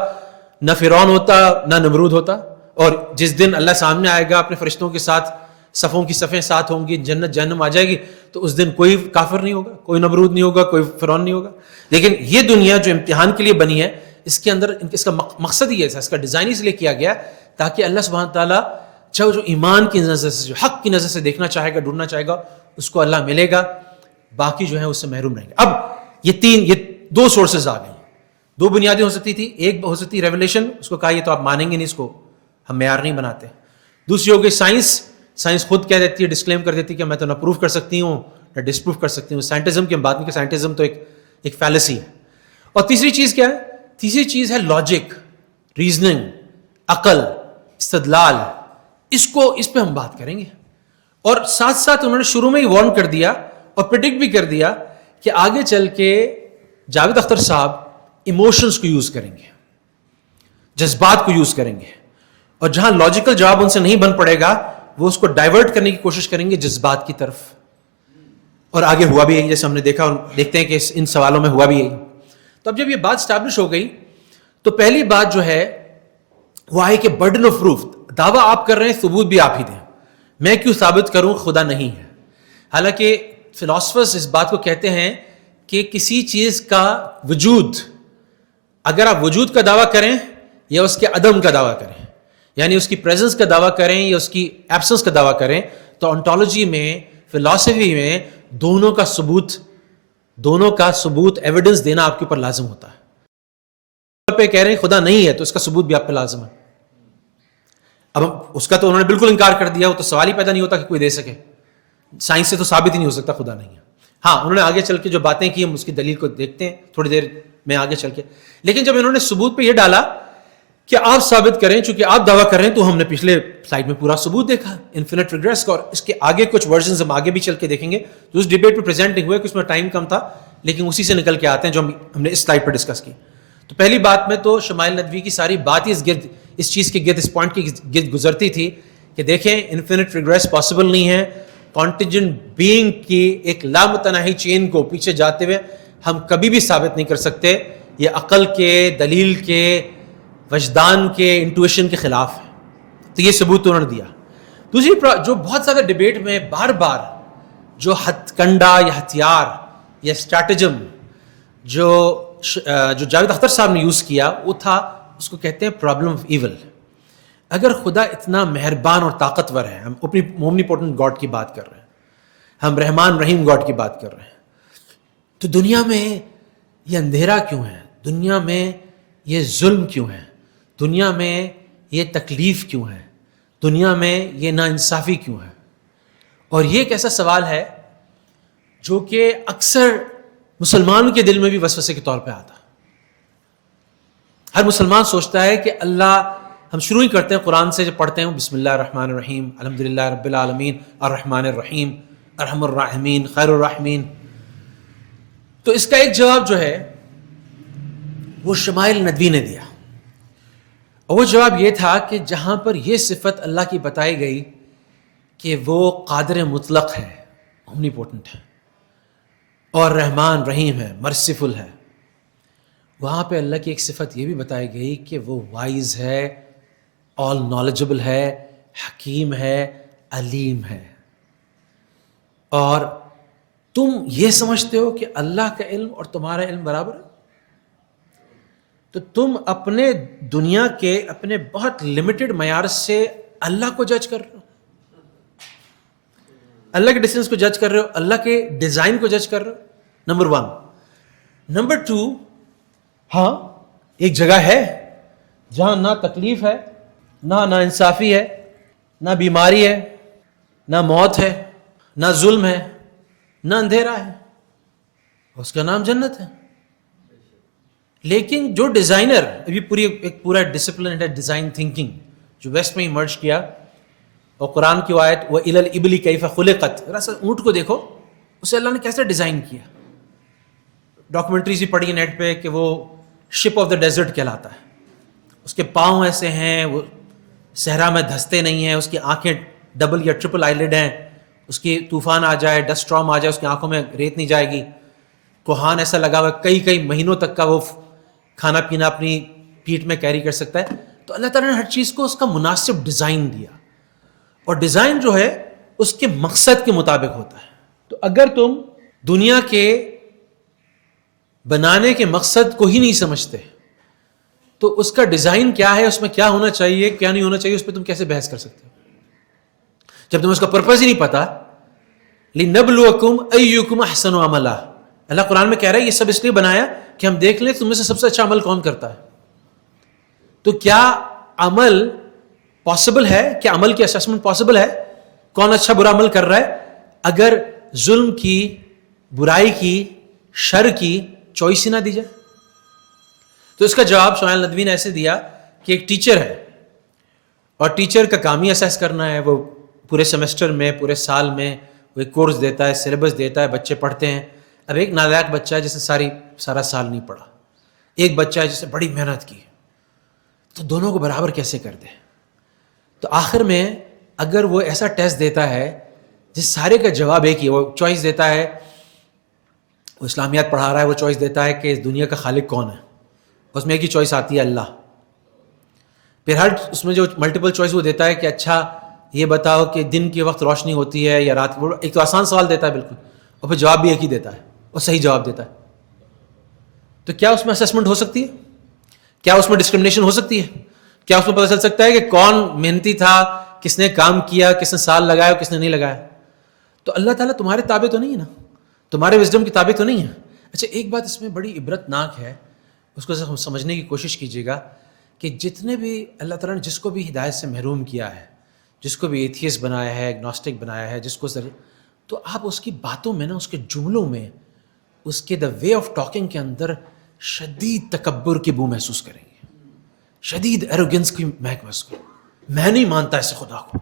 نہ فرعون ہوتا, نہ نمرود ہوتا. اور جس دن اللہ سامنے آئے گا اپنے فرشتوں کے ساتھ, صفوں کی صفیں ساتھ ہوں گی, جنت جہنم آ جائے گی, تو اس دن کوئی کافر نہیں ہوگا, کوئی نمرود نہیں ہوگا, کوئی فرعون نہیں ہوگا. لیکن یہ دنیا جو امتحان کے لیے بنی ہے, اس کے اندر اس کا مقصد یہ ہے, اس کا ڈیزائن اس لیے کیا گیا تاکہ اللہ سبحانہ تعالیٰ جو ایمان کی نظر سے, جو حق کی نظر سے دیکھنا چاہے گا, ڈھونڈنا چاہے گا, اس کو اللہ ملے گا, باقی جو ہے اس سے محروم رہیں گے. اب یہ دو سورسز آ گئے, دو بنیادیں ہو سکتی تھی. ایک ہو سکتی ریولیشن, اس کو کہا یہ تو آپ مانیں گے نہیں, اس کو ہم معیار نہیں بناتے. دوسری ہو گئی سائنس, سائنس خود کہہ دیتی ہے, ڈسکلیم کر دیتی ہے کہ میں تو نہ پروف کر سکتی ہوں نہ ڈسپروف کر سکتی ہوں. سائنٹزم کی ہم بات نہیں کہ سائنٹزم تو ایک ایک فیلسی ہے. اور تیسری چیز کیا ہے؟ تیسری چیز ہے لاجک، ریزننگ، عقل، استدلال. اس پہ ہم بات کریں گے. اور ساتھ ساتھ انہوں نے شروع میں ہی وارن کر دیا اور پریڈکٹ بھی کر دیا کہ آگے چل کے جاوید اختر صاحب ایموشنز کو یوز کریں گے، جذبات کو یوز کریں گے، اور جہاں لاجیکل جواب ان سے نہیں بن پڑے گا وہ اس کو ڈائیورٹ کرنے کی کوشش کریں گے جذبات کی طرف. اور آگے ہوا بھی یہی، جیسے ہم نے دیکھا اور دیکھتے ہیں کہ ان سوالوں میں ہوا بھی یہی. تو اب جب یہ بات اسٹیبلش ہو گئی تو پہلی بات جو ہے وہ آئی کہ برڈن آف پروف، دعویٰ آپ کر رہے ہیں، ثبوت بھی آپ ہی دیں. میں کیوں ثابت کروں خدا نہیں ہے؟ حالانکہ فلاسفرز اس بات کو کہتے ہیں کہ کسی چیز کا وجود، اگر آپ وجود کا دعویٰ کریں یا اس کے عدم کا دعویٰ کریں، یعنی اس کی پریزنس کا دعویٰ کریں یا اس کی ایبسنس کا دعویٰ کریں، تو انٹالوجی میں، فلاسفی میں دونوں کا ثبوت ایویڈنس دینا آپ کے اوپر لازم ہوتا ہے. پہ کہہ رہے ہیں خدا نہیں ہے تو اس کا ثبوت بھی آپ پہ لازم ہے. اب اس کا تو انہوں نے بالکل انکار کر دیا، وہ تو سوال ہی پیدا نہیں ہوتا کہ کوئی دے سکے. سائنس سے تو ثابت ہی نہیں ہو سکتا خدا نہیں ہے. ہاں انہوں نے آگے چل کے جو باتیں کی ہم اس کی دلیل کو دیکھتے ہیں تھوڑی دیر میں آگے چل کے. لیکن جب انہوں نے ثبوت پہ یہ ڈالا کہ آپ ثابت کریں، چونکہ آپ دعویٰ کر رہے ہیں، تو ہم نے پچھلے سلائیڈ میں پورا ثبوت دیکھا انفینٹ ریگریس کا، اور اس کے آگے کچھ ورژنز ہم آگے بھی چل کے دیکھیں گے جو اس ڈیبیٹ پہ پریزنٹ نہیں ہوئے کہ اس میں ٹائم کم تھا، لیکن اسی سے نکل کے آتے ہیں جو ہم نے اس سلائیڈ پر ڈسکس کی. تو پہلی بات میں تو شمائل ندوی کی ساری بات ہی اس چیز کے گرد، اس پوائنٹ کے گرد گزرتی تھی کہ دیکھیں انفینٹ ریگریس پاسبل نہیں ہے. کانٹینجنٹ بینگ کی ایک لامتناہی چین کو پیچھے جاتے ہوئے ہم کبھی بھی ثابت نہیں کر سکتے. یہ عقل کے، دلیل کے، وجدان کے، انٹویشن کے خلاف ہے. تو یہ ثبوت انہوں نے دیا. دوسری جو بہت زیادہ ڈیبیٹ میں بار بار جو ہتھ کنڈا یا ہتھیار یا اسٹریٹجم جو جاوید اختر صاحب نے یوز کیا وہ تھا، اس کو کہتے ہیں پرابلم آف ایول. اگر خدا اتنا مہربان اور طاقتور ہے، ہم اپنی اومنی پوٹنٹ گاڈ کی بات کر رہے ہیں، ہم رحمان رحیم گاڈ کی بات کر رہے ہیں، تو دنیا میں یہ اندھیرا کیوں ہے؟ دنیا میں یہ ظلم کیوں ہے؟ دنیا میں یہ تکلیف کیوں ہے؟ دنیا میں یہ ناانصافی کیوں ہے؟ اور یہ ایک ایسا سوال ہے جو کہ اکثر مسلمان کے دل میں بھی وسوسے کے طور پہ آتا. ہر مسلمان سوچتا ہے کہ اللہ، ہم شروع ہی کرتے ہیں قرآن سے، جب پڑھتے ہیں بسم اللہ الرحمن الرحیم، الحمدللہ رب العالمین الرحمن الرحیم ارحم الراحمین خیر الراحمین. تو اس کا ایک جواب جو ہے وہ شمائل ندوی نے دیا، اور وہ جواب یہ تھا کہ جہاں پر یہ صفت اللہ کی بتائی گئی کہ وہ قادر مطلق ہے، اومنی پوٹنٹ ہے، اور رحمان رحیم ہے، مرسیفل ہے، وہاں پہ اللہ کی ایک صفت یہ بھی بتائی گئی کہ وہ وائز ہے، آل نالجبل ہے، حکیم ہے، علیم ہے. اور تم یہ سمجھتے ہو کہ اللہ کا علم اور تمہارا علم برابر ہے، تو تم اپنے دنیا کے اپنے بہت لمیٹڈ معیار سے اللہ کو جج کر رہے ہو، اللہ کے ڈسٹینس کو جج کر رہے ہو، اللہ کے ڈیزائن کو جج کر رہے ہو. نمبر 1. نمبر 2، ہاں ایک جگہ ہے جہاں نہ تکلیف ہے، نہ ناانصافی ہے، نہ بیماری ہے، نہ موت ہے، نہ ظلم ہے، نہ اندھیرا ہے، اس کا نام جنت ہے. لیکن جو ڈیزائنر، ابھی ایک پورا ڈسپلن ہے ڈیزائن تھنکنگ جو ویسٹ میں ہی مرج کیا، اور قرآن کی آیت وَإِلَى الْإِبِلِ كَيْفَ خُلِقَتْ، ذرا سا اونٹ کو دیکھو اسے اللہ نے کیسے ڈیزائن کیا. ڈاکومنٹریز بھی پڑھی نیٹ پہ کہ وہ شپ آف دا ڈیزرٹ کہلاتا ہے. اس کے پاؤں ایسے ہیں، وہ صحرا میں دھستے نہیں ہیں، اس کی آنکھیں ڈبل یا ٹرپل آئی لڈ ہیں، اس کی طوفان آ جائے، ڈسٹ اسٹارم آ جائے، اس کی آنکھوں میں ریت نہیں جائے گی. کوہان ایسا لگا ہوا ہے، کئی مہینوں تک کا وہ کھانا پینا اپنی پیٹھ میں کیری کر سکتا ہے. تو اللہ تعالیٰ نے ہر چیز کو اس کا مناسب ڈیزائن دیا، اور ڈیزائن جو ہے اس کے مقصد کے مطابق ہوتا ہے. تو اگر تم دنیا کے بنانے کے مقصد کو ہی نہیں سمجھتے تو اس کا ڈیزائن کیا ہے، اس میں کیا ہونا چاہیے کیا نہیں ہونا چاہیے، اس پہ تم کیسے بحث کر سکتے ہو جب تمہیں اس کا پرپز ہی نہیں پتا. لِنَبْلُوَكُمْ أَيُّكُمْ أَحْسَنُ عَمَلًا، اللہ قرآن میں کہہ رہا ہے یہ سب اس لیے بنایا کہ ہم دیکھ لیں تم میں سے سب سے اچھا عمل کون کرتا ہے. تو کیا عمل پاسبل ہے، کیا عمل کی اسسمنٹ پاسبل ہے، کون اچھا برا عمل کر رہا ہے؟ اگر ظلم کی، برائی کی، شر کی، چوائس ہی نہ دی جائے؟ تو اس کا جواب سہیل ندوی نے ایسے دیا کہ ایک ٹیچر ہے اور ٹیچر کا کام ہی اسیس کرنا ہے، وہ پورے سیمسٹر میں پورے سال میں وہ ایک کورس دیتا ہے، سلیبس دیتا ہے، بچے پڑھتے ہیں. اب ایک نالائق بچہ ہے جسے سارا سال نہیں پڑھا، ایک بچہ ہے جسے بڑی محنت کی، تو دونوں کو برابر کیسے کر دیں؟ تو آخر میں اگر وہ ایسا ٹیسٹ دیتا ہے جس سارے کا جواب ایک ہی، وہ چوائس دیتا ہے، وہ اسلامیات پڑھا رہا ہے، وہ چوائس دیتا ہے کہ اس دنیا کا خالق کون ہے، اس میں ایک ہی چوائس آتی ہے اللہ. پھر ہر اس میں جو ملٹیپل چوائس وہ دیتا ہے کہ اچھا یہ بتاؤ کہ دن کے وقت روشنی ہوتی ہے یا رات، ایک تو آسان سوال دیتا ہے بالکل، اور پھر جواب بھی ایک ہی دیتا ہے اور صحیح جواب دیتا ہے. تو کیا اس میں اسسمنٹ ہو سکتی ہے؟ کیا اس میں ڈسکرمنیشن ہو سکتی ہے؟ کیا اس میں پتہ چل سکتا ہے کہ کون محنتی تھا، کس نے کام کیا، کس نے سال لگایا کس نے نہیں لگایا؟ تو اللہ تعالیٰ تمہارے تابع تو نہیں ہے نا، تمہارے وزڈم کی تابع تو نہیں ہے. اچھا ایک بات اس میں بڑی عبرت ناک ہے، اس کو سمجھنے کی کوشش کیجیے گا کہ جتنے بھی اللہ تعالیٰ نے جس کو بھی ہدایت سے محروم کیا ہے، جس کو بھی ایتھیسٹ بنایا ہے، اگنوسٹک بنایا ہے، جس کو تو آپ اس کی باتوں میں نا، اس کے جملوں میں، اس کے دا وے آف ٹاکنگ کے اندر شدید تکبر کی بو محسوس کریں گے، شدید ایروگنس کی مہک محسوس کریں. میں نہیں مانتا ایسے خدا کو.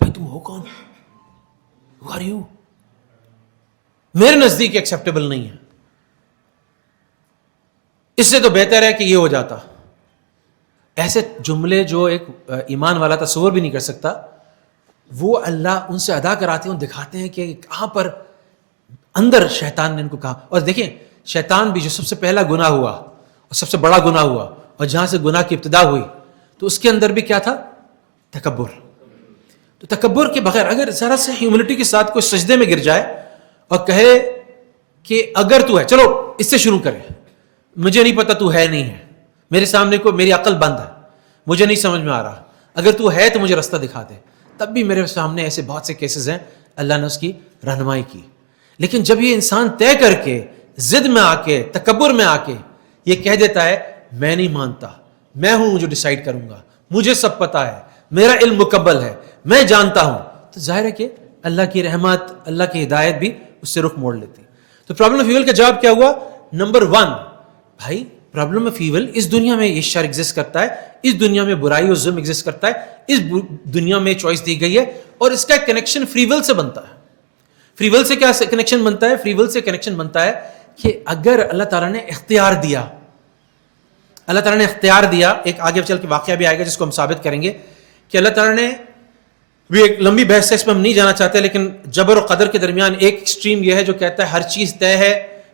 بھائی تم ہو کون؟ Who are you؟ میرے نزدیک ایکسیپٹیبل نہیں ہے. اس سے تو بہتر ہے کہ یہ ہو جاتا. ایسے جملے جو ایک ایمان والا تصور بھی نہیں کر سکتا، وہ اللہ ان سے ادا کراتے ہیں، دکھاتے ہیں کہ کہاں پر اندر شیطان نے ان کو کہا. اور دیکھیں شیطان بھی جو سب سے پہلا گناہ ہوا اور سب سے بڑا گناہ ہوا اور جہاں سے گناہ کی ابتدا ہوئی، تو اس کے اندر بھی کیا تھا؟ تکبر. تو تکبر کے بغیر اگر ذرا سے ہیوملٹی کے ساتھ کوئی سجدے میں گر جائے اور کہے کہ اگر تو ہے، چلو اس سے شروع کریں، مجھے نہیں پتا تو ہے نہیں ہے، میرے سامنے کو میری عقل بند ہے، مجھے نہیں سمجھ میں آ رہا، اگر تو ہے تو مجھے رستہ دکھا دے. تب بھی میرے سامنے ایسے بہت سے کیسز ہیں اللہ نے اس کی رہنمائی کی. لیکن جب یہ انسان طے کر کے ضد میں آ کے تکبر میں آ کے یہ کہہ دیتا ہے میں نہیں مانتا، میں ہوں جو ڈیسائیڈ کروں گا، مجھے سب پتا ہے، میرا علم مکمل ہے، میں جانتا ہوں، تو ظاہر ہے کہ اللہ کی رحمت، اللہ کی ہدایت بھی اس سے رخ موڑ لیتی. تو پرابلم آف ایول کا جواب کیا ہوا؟ نمبر 1، بھائی پرابلم آف ایول، اس دنیا میں یہ شر ایگزسٹ کرتا ہے، اس دنیا میں برائی اور ظلم ایگزسٹ کرتا ہے، اس دنیا میں چوائس دی گئی ہے، اور اس کا کنیکشن فری ول سے بنتا ہے. فری ول سے کیا کنیکشن بنتا ہے؟ فری ول سے کنیکشن بنتا ہے کہ اگر اللہ تعالیٰ نے اختیار دیا، اللہ تعالیٰ نے اختیار دیا، ایک آگے چل کے واقعہ بھی آئے گا جس کو ہم ثابت کریں گے کہ اللہ تعالیٰ نے بھی، ایک لمبی بحث ہے اس میں ہم نہیں جانا چاہتے، لیکن جبر و قدر کے درمیان ایک ایکسٹریم یہ ہے جو کہتا ہے ہر چیز طے ہے،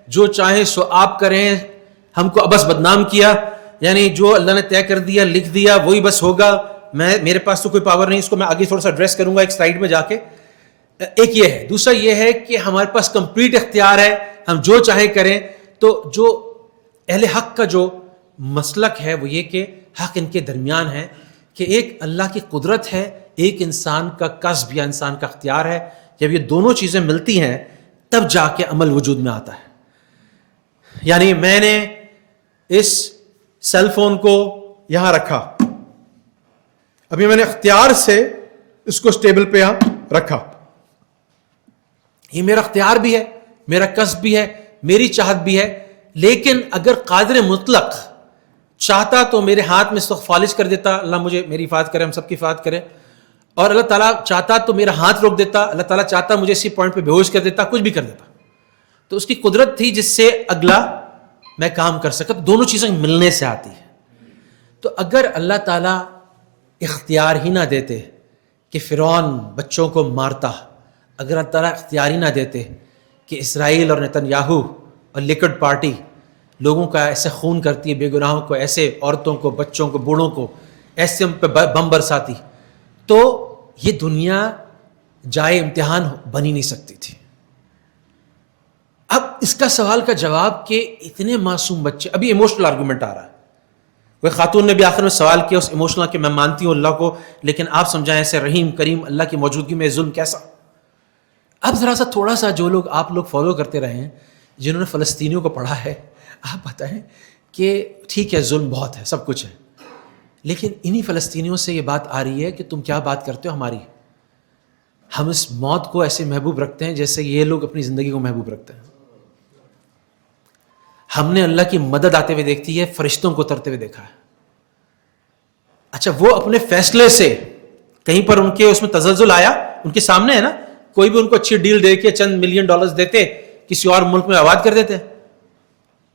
جو چاہیں سو آپ کریں، ہم کو بس بدنام کیا، یعنی جو اللہ نے طے کر دیا، لکھ دیا، وہی بس ہوگا، میرے پاس تو کوئی پاور نہیں. اس کو میں آگے تھوڑا سا ایڈریس کروں گا ایک سلائیڈ میں جا کے. ایک یہ ہے. دوسرا یہ ہے کہ ہمارے پاس کمپلیٹ اختیار ہے، ہم جو چاہے کریں. تو جو اہل حق کا جو مسلک ہے وہ یہ کہ حق ان کے درمیان ہے کہ ایک اللہ کی قدرت ہے، ایک انسان کا کسب یا انسان کا اختیار ہے. جب یہ دونوں چیزیں ملتی ہیں تب جا کے عمل وجود میں آتا ہے. یعنی میں نے اس سیل فون کو یہاں رکھا، ابھی میں نے اختیار سے اس کو سٹیبل پہ یہاں رکھا، یہ میرا اختیار بھی ہے، میرا کسب بھی ہے، میری چاہت بھی ہے. لیکن اگر قادر مطلق چاہتا تو میرے ہاتھ میں اس وقت فالج کر دیتا، اللہ مجھے میری حفاظت کرے، ہم سب کی حفاظت کرے. اور اللہ تعالیٰ چاہتا تو میرا ہاتھ روک دیتا، اللہ تعالیٰ چاہتا مجھے اسی پوائنٹ پہ بے ہوش کر دیتا، کچھ بھی کر دیتا. تو اس کی قدرت تھی جس سے اگلا میں کام کر سکتا. دونوں چیزیں ملنے سے آتی ہے. تو اگر اللہ تعالیٰ اختیار ہی نہ دیتے کہ فرعون بچوں کو مارتا، اگر اللہ تعالیٰ اختیار ہی نہ دیتے کہ اسرائیل اور نتنیاہو اور لیکڈ پارٹی لوگوں کا ایسے خون کرتی ہے، بے گناہوں کو، ایسے عورتوں کو، بچوں کو، بوڑھوں کو ایسے ان پہ بم برساتی، تو یہ دنیا جائے امتحان بنی نہیں سکتی تھی. اب اس کا سوال کا جواب کہ اتنے معصوم بچے، ابھی ایموشنل آرگومنٹ آ رہا ہے. وہ خاتون نے بھی آخر میں سوال کیا اس ایموشنل کہ میں مانتی ہوں اللہ کو، لیکن آپ سمجھائیں ایسے رحیم کریم اللہ کی موجودگی میں ظلم کیسا. اب ذرا سا تھوڑا سا جو لوگ آپ لوگ فالو کرتے رہے ہیں، جنہوں نے فلسطینیوں کو پڑھا ہے، آپ بتائیں کہ ٹھیک ہے ظلم بہت ہے، سب کچھ ہے، لیکن انہی فلسطینیوں سے یہ بات آ رہی ہے کہ تم کیا بات کرتے ہو ہماری. ہم اس موت کو ایسے محبوب رکھتے ہیں جیسے یہ لوگ اپنی زندگی کو محبوب رکھتے ہیں. ہم نے اللہ کی مدد آتے ہوئے دیکھتی ہے, فرشتوں کو اترتے ہوئے دیکھا ہے. اچھا وہ اپنے فیصلے سے کہیں پر ان کے اس میں تزلزل آیا, ان کے سامنے ہے نا, کوئی بھی ان کو اچھی ڈیل دے کے چند ملین ڈالرز دیتے, کسی اور ملک میں آباد کر دیتے.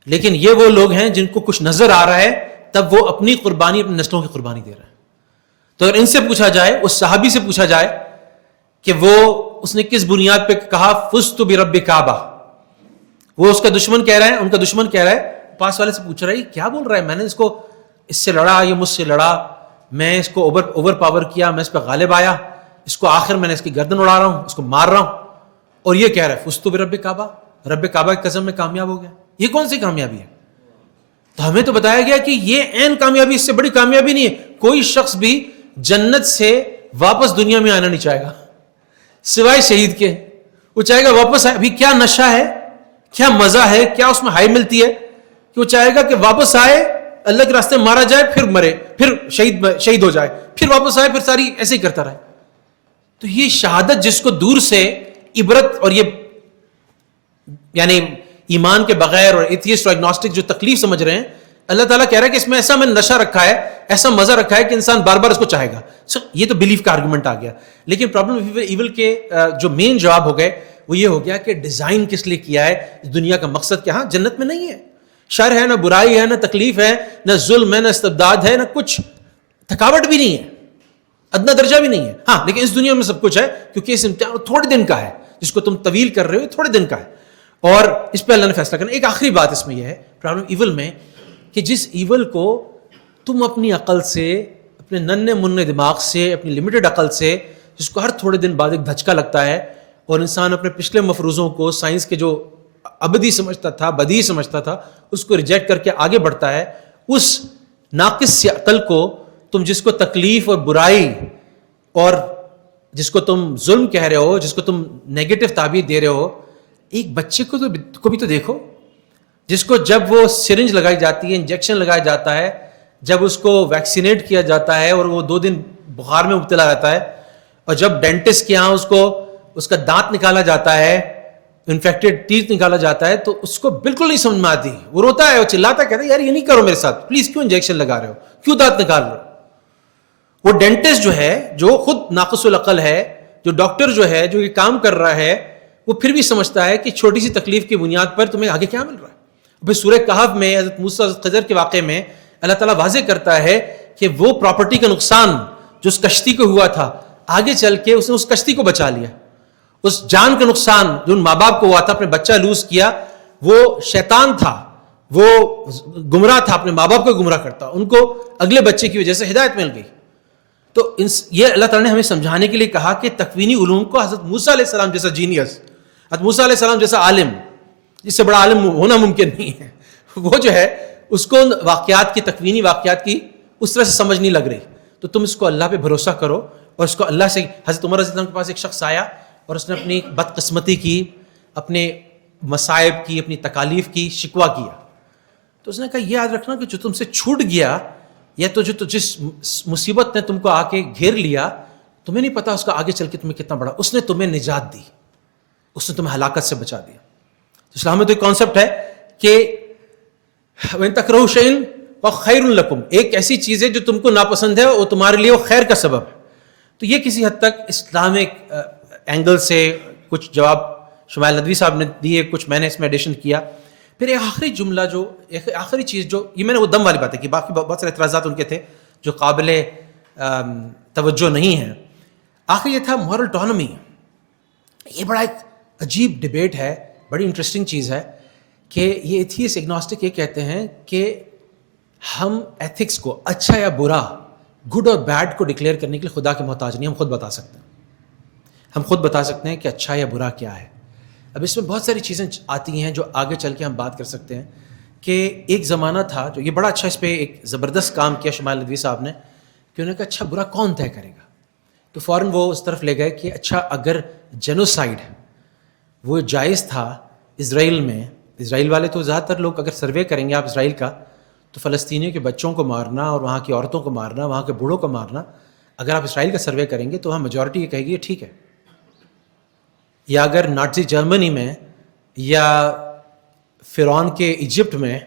لیکن یہ وہ لوگ ہیں جن کو کچھ نظر آ رہا ہے, تب وہ اپنی قربانی اپنی نسلوں کی قربانی دے رہے ہیں. تو اگر ان سے پوچھا جائے, اس صحابی سے پوچھا جائے کہ وہ اس نے کس بنیاد پہ کہا فزت برب کعبہ, وہ اس کا دشمن کہہ رہا ہے, ان کا دشمن کہہ رہا ہے, پاس والے سے پوچھ رہا ہے کیا بول رہا ہے, میں نے اس کو اس سے لڑا, یہ مجھ سے لڑا, میں اس کو اوور پاور کیا, میں اس پہ غالب آیا, اس کو آخر میں نے اس کی گردن اڑا رہا ہوں, اس کو مار رہا ہوں, اور یہ کہہ رہا ہے فزت برب کعبہ, رب کعبہ کی قسم میں کامیاب ہو گیا. یہ کون سی کامیابی ہے؟ تو ہمیں تو بتایا گیا کہ یہ عین کامیابی, اس سے بڑی کامیابی نہیں ہے. کوئی شخص بھی جنت سے واپس دنیا میں آنا نہیں چاہے گا سوائے شہید کے. وہ چاہے گا واپس آئے. ابھی کیا نشہ ہے, کیا مزہ ہے, کیا اس میں ہائی ملتی ہے کہ وہ چاہے گا کہ واپس آئے, اللہ کے راستے میں مارا جائے, پھر مرے, پھر شہید ہو جائے, پھر واپس آئے, پھر ساری ایسے ہی کرتا رہے. تو یہ شہادت جس کو دور سے عبرت اور یہ یعنی ایمان کے بغیر اور ایتھیسٹ اور ایگنوسٹک جو تکلیف سمجھ رہے ہیں, اللہ تعالیٰ کہہ رہا ہے کہ اس میں ایسا میں نے نشہ رکھا ہے, ایسا مزہ رکھا ہے کہ انسان بار بار اس کو چاہے گا. یہ تو بلیف کا آرگومنٹ آ گیا. لیکن پرابلم ایول کے جو مین جواب ہو گئے وہ یہ ہو گیا کہ ڈیزائن کس لیے کیا ہے, اس دنیا کا مقصد کیا. ہاں جنت میں نہیں ہے شر ہے, نہ برائی ہے, نہ تکلیف ہے, نہ ظلم ہے, نہ استبداد ہے, نہ کچھ تھکاوٹ بھی نہیں ہے, ادنا درجہ بھی نہیں ہے. ہاں لیکن اس دنیا میں سب کچھ ہے, کیونکہ اس امتحان تھوڑے دن کا ہے, جس کو تم طویل کر رہے ہو تھوڑے دن کا ہے, اور اس پہ اللہ نے فیصلہ کرنا. ایک آخری بات اس میں یہ ہے پرابلم ایول میں کہ جس ایول کو تم اپنی عقل سے, اپنے ننھے منھے دماغ سے, اپنی لمیٹڈ عقل سے, جس کو ہر تھوڑے دن بعد ایک دھچکا لگتا ہے, اور انسان اپنے پچھلے مفروضوں کو سائنس کے جو ابدی سمجھتا تھا, بدیہی سمجھتا تھا, اس کو ریجیکٹ کر کے آگے بڑھتا ہے, اس ناقص سی عقل کو تم جس کو تکلیف اور برائی اور جس کو تم ظلم کہہ رہے ہو, جس کو تم نیگیٹو تعبیر دے رہے ہو, ایک بچے کو بھی تو دیکھو جس کو جب وہ سرنج لگائی جاتی ہے, انجیکشن لگایا جاتا ہے, جب اس کو ویکسینیٹ کیا جاتا ہے اور وہ 2 دن بخار میں مبتلا رہتا ہے, اور جب ڈینٹسٹ کے یہاں اس کا دانت نکالا جاتا ہے, انفیکٹڈ ٹیتھ نکالا جاتا ہے, تو اس کو بالکل نہیں سمجھ میں آتی. وہ روتا ہے, وہ چلاتا ہے, کہتا ہے یار یہ نہیں کرو میرے ساتھ پلیز, کیوں انجیکشن لگا رہے ہو, کیوں دانت نکال رہے ہو. وہ ڈینٹسٹ جو ہے, جو خود ناقص العقل ہے, جو ڈاکٹر جو ہے, جو یہ کام کر رہا ہے, وہ پھر بھی سمجھتا ہے کہ چھوٹی سی تکلیف کی بنیاد پر تمہیں آگے کیا مل رہا ہے. پھر سورہ کہف میں حضرت موسیٰ حضرت خضر کے واقعے میں اللہ تعالیٰ واضح کرتا ہے کہ وہ پراپرٹی کا نقصان جو اس کشتی کو ہوا تھا, آگے چل کے اس نے اس کشتی کو بچا لیا. اس جان کا نقصان جو ان ماں باپ کو ہوا تھا, اپنے بچہ لوز کیا, وہ شیطان تھا, وہ گمراہ تھا, اپنے ماں باپ کو گمراہ کرتا, ان کو اگلے بچے کی وجہ سے ہدایت مل گئی. تو یہ اللہ تعالیٰ نے ہمیں سمجھانے کے لیے کہا کہ تکوینی علوم کو حضرت موسیٰ علیہ السلام جیسا جینیس, حضرت موسیٰ علیہ السلام جیسا عالم, جس سے بڑا عالم ہونا ممکن نہیں ہے, وہ جو ہے اس کو واقعات کی, تکوینی واقعات کی اس طرح سے سمجھ نہیں لگ رہی. تو تم اس کو اللہ پہ بھروسہ کرو, اور اس کو اللہ سے. حضرت عمر رضی اللہ عنہ کے پاس ایک شخص آیا اور اس نے اپنی بدقسمتی کی, اپنے مصائب کی, اپنی تکالیف کی شکوہ کیا. تو اس نے کہا یہ یاد رکھنا کہ جو تم سے چھوٹ گیا, یا تو جو جس مصیبت نے تم کو آ کے گھیر لیا, تمہیں نہیں پتا اس کا آگے چل کے تمہیں کتنا بڑا, اس نے تمہیں نجات دی, اس نے تمہیں ہلاکت سے بچا دیا. تو اسلام میں تو ایک کانسیپٹ ہے کہ وَإِن تَكْرَهُوا شَيْءً فَهُوَ خَيْرٌ لَكُمْ, ایک ایسی چیز ہے جو تم کو ناپسند ہے, وہ تمہارے لیے وہ خیر کا سبب ہے. تو یہ کسی حد تک اسلامک اینگل سے کچھ جواب شمائل ندوی صاحب نے دیے, کچھ میں نے اس میں ایڈیشن کیا. پھر ایک آخری جملہ, جو ایک آخری چیز, جو یہ میں نے وہ دم والی باتیں کی, باقی بہت سارے اعتراضات ان کے تھے جو قابل توجہ نہیں ہیں. آخر یہ تھا مورل اٹانومی. یہ بڑا ایک عجیب ڈبیٹ ہے, بڑی انٹرسٹنگ چیز ہے کہ یہ ایتھیسٹ ایگنوسٹک یہ کہتے ہیں کہ ہم ایتھکس کو, اچھا یا برا, گڈ اور بیڈ کو ڈکلیئر کرنے کے لیے خدا کے محتاج نہیں, ہم خود بتا سکتے ہیں. ہم خود بتا سکتے ہیں کہ اچھا یا برا کیا ہے. اب اس میں بہت ساری چیزیں آتی ہیں جو آگے چل کے ہم بات کر سکتے ہیں. کہ ایک زمانہ تھا جو یہ بڑا اچھا, اس پہ ایک زبردست کام کیا شمائل ندوی صاحب نے, کہ انہوں نے کہا اچھا برا کون طے کرے گا. تو فوراً وہ اس طرف لے گئے کہ اچھا اگر جینوسائیڈ وہ جائز تھا اسرائیل میں, اسرائیل والے تو زیادہ تر لوگ اگر سروے کریں گے آپ اسرائیل کا, تو فلسطینیوں کے بچوں کو مارنا اور وہاں کی عورتوں کو مارنا, وہاں کے بوڑھوں کو مارنا, اگر آپ اسرائیل کا سروے کریں گے تو وہاں میجورٹی یہ کہے گی ٹھیک ہے. یا اگر نازی جرمنی میں یا فرعون کے ایجپٹ میں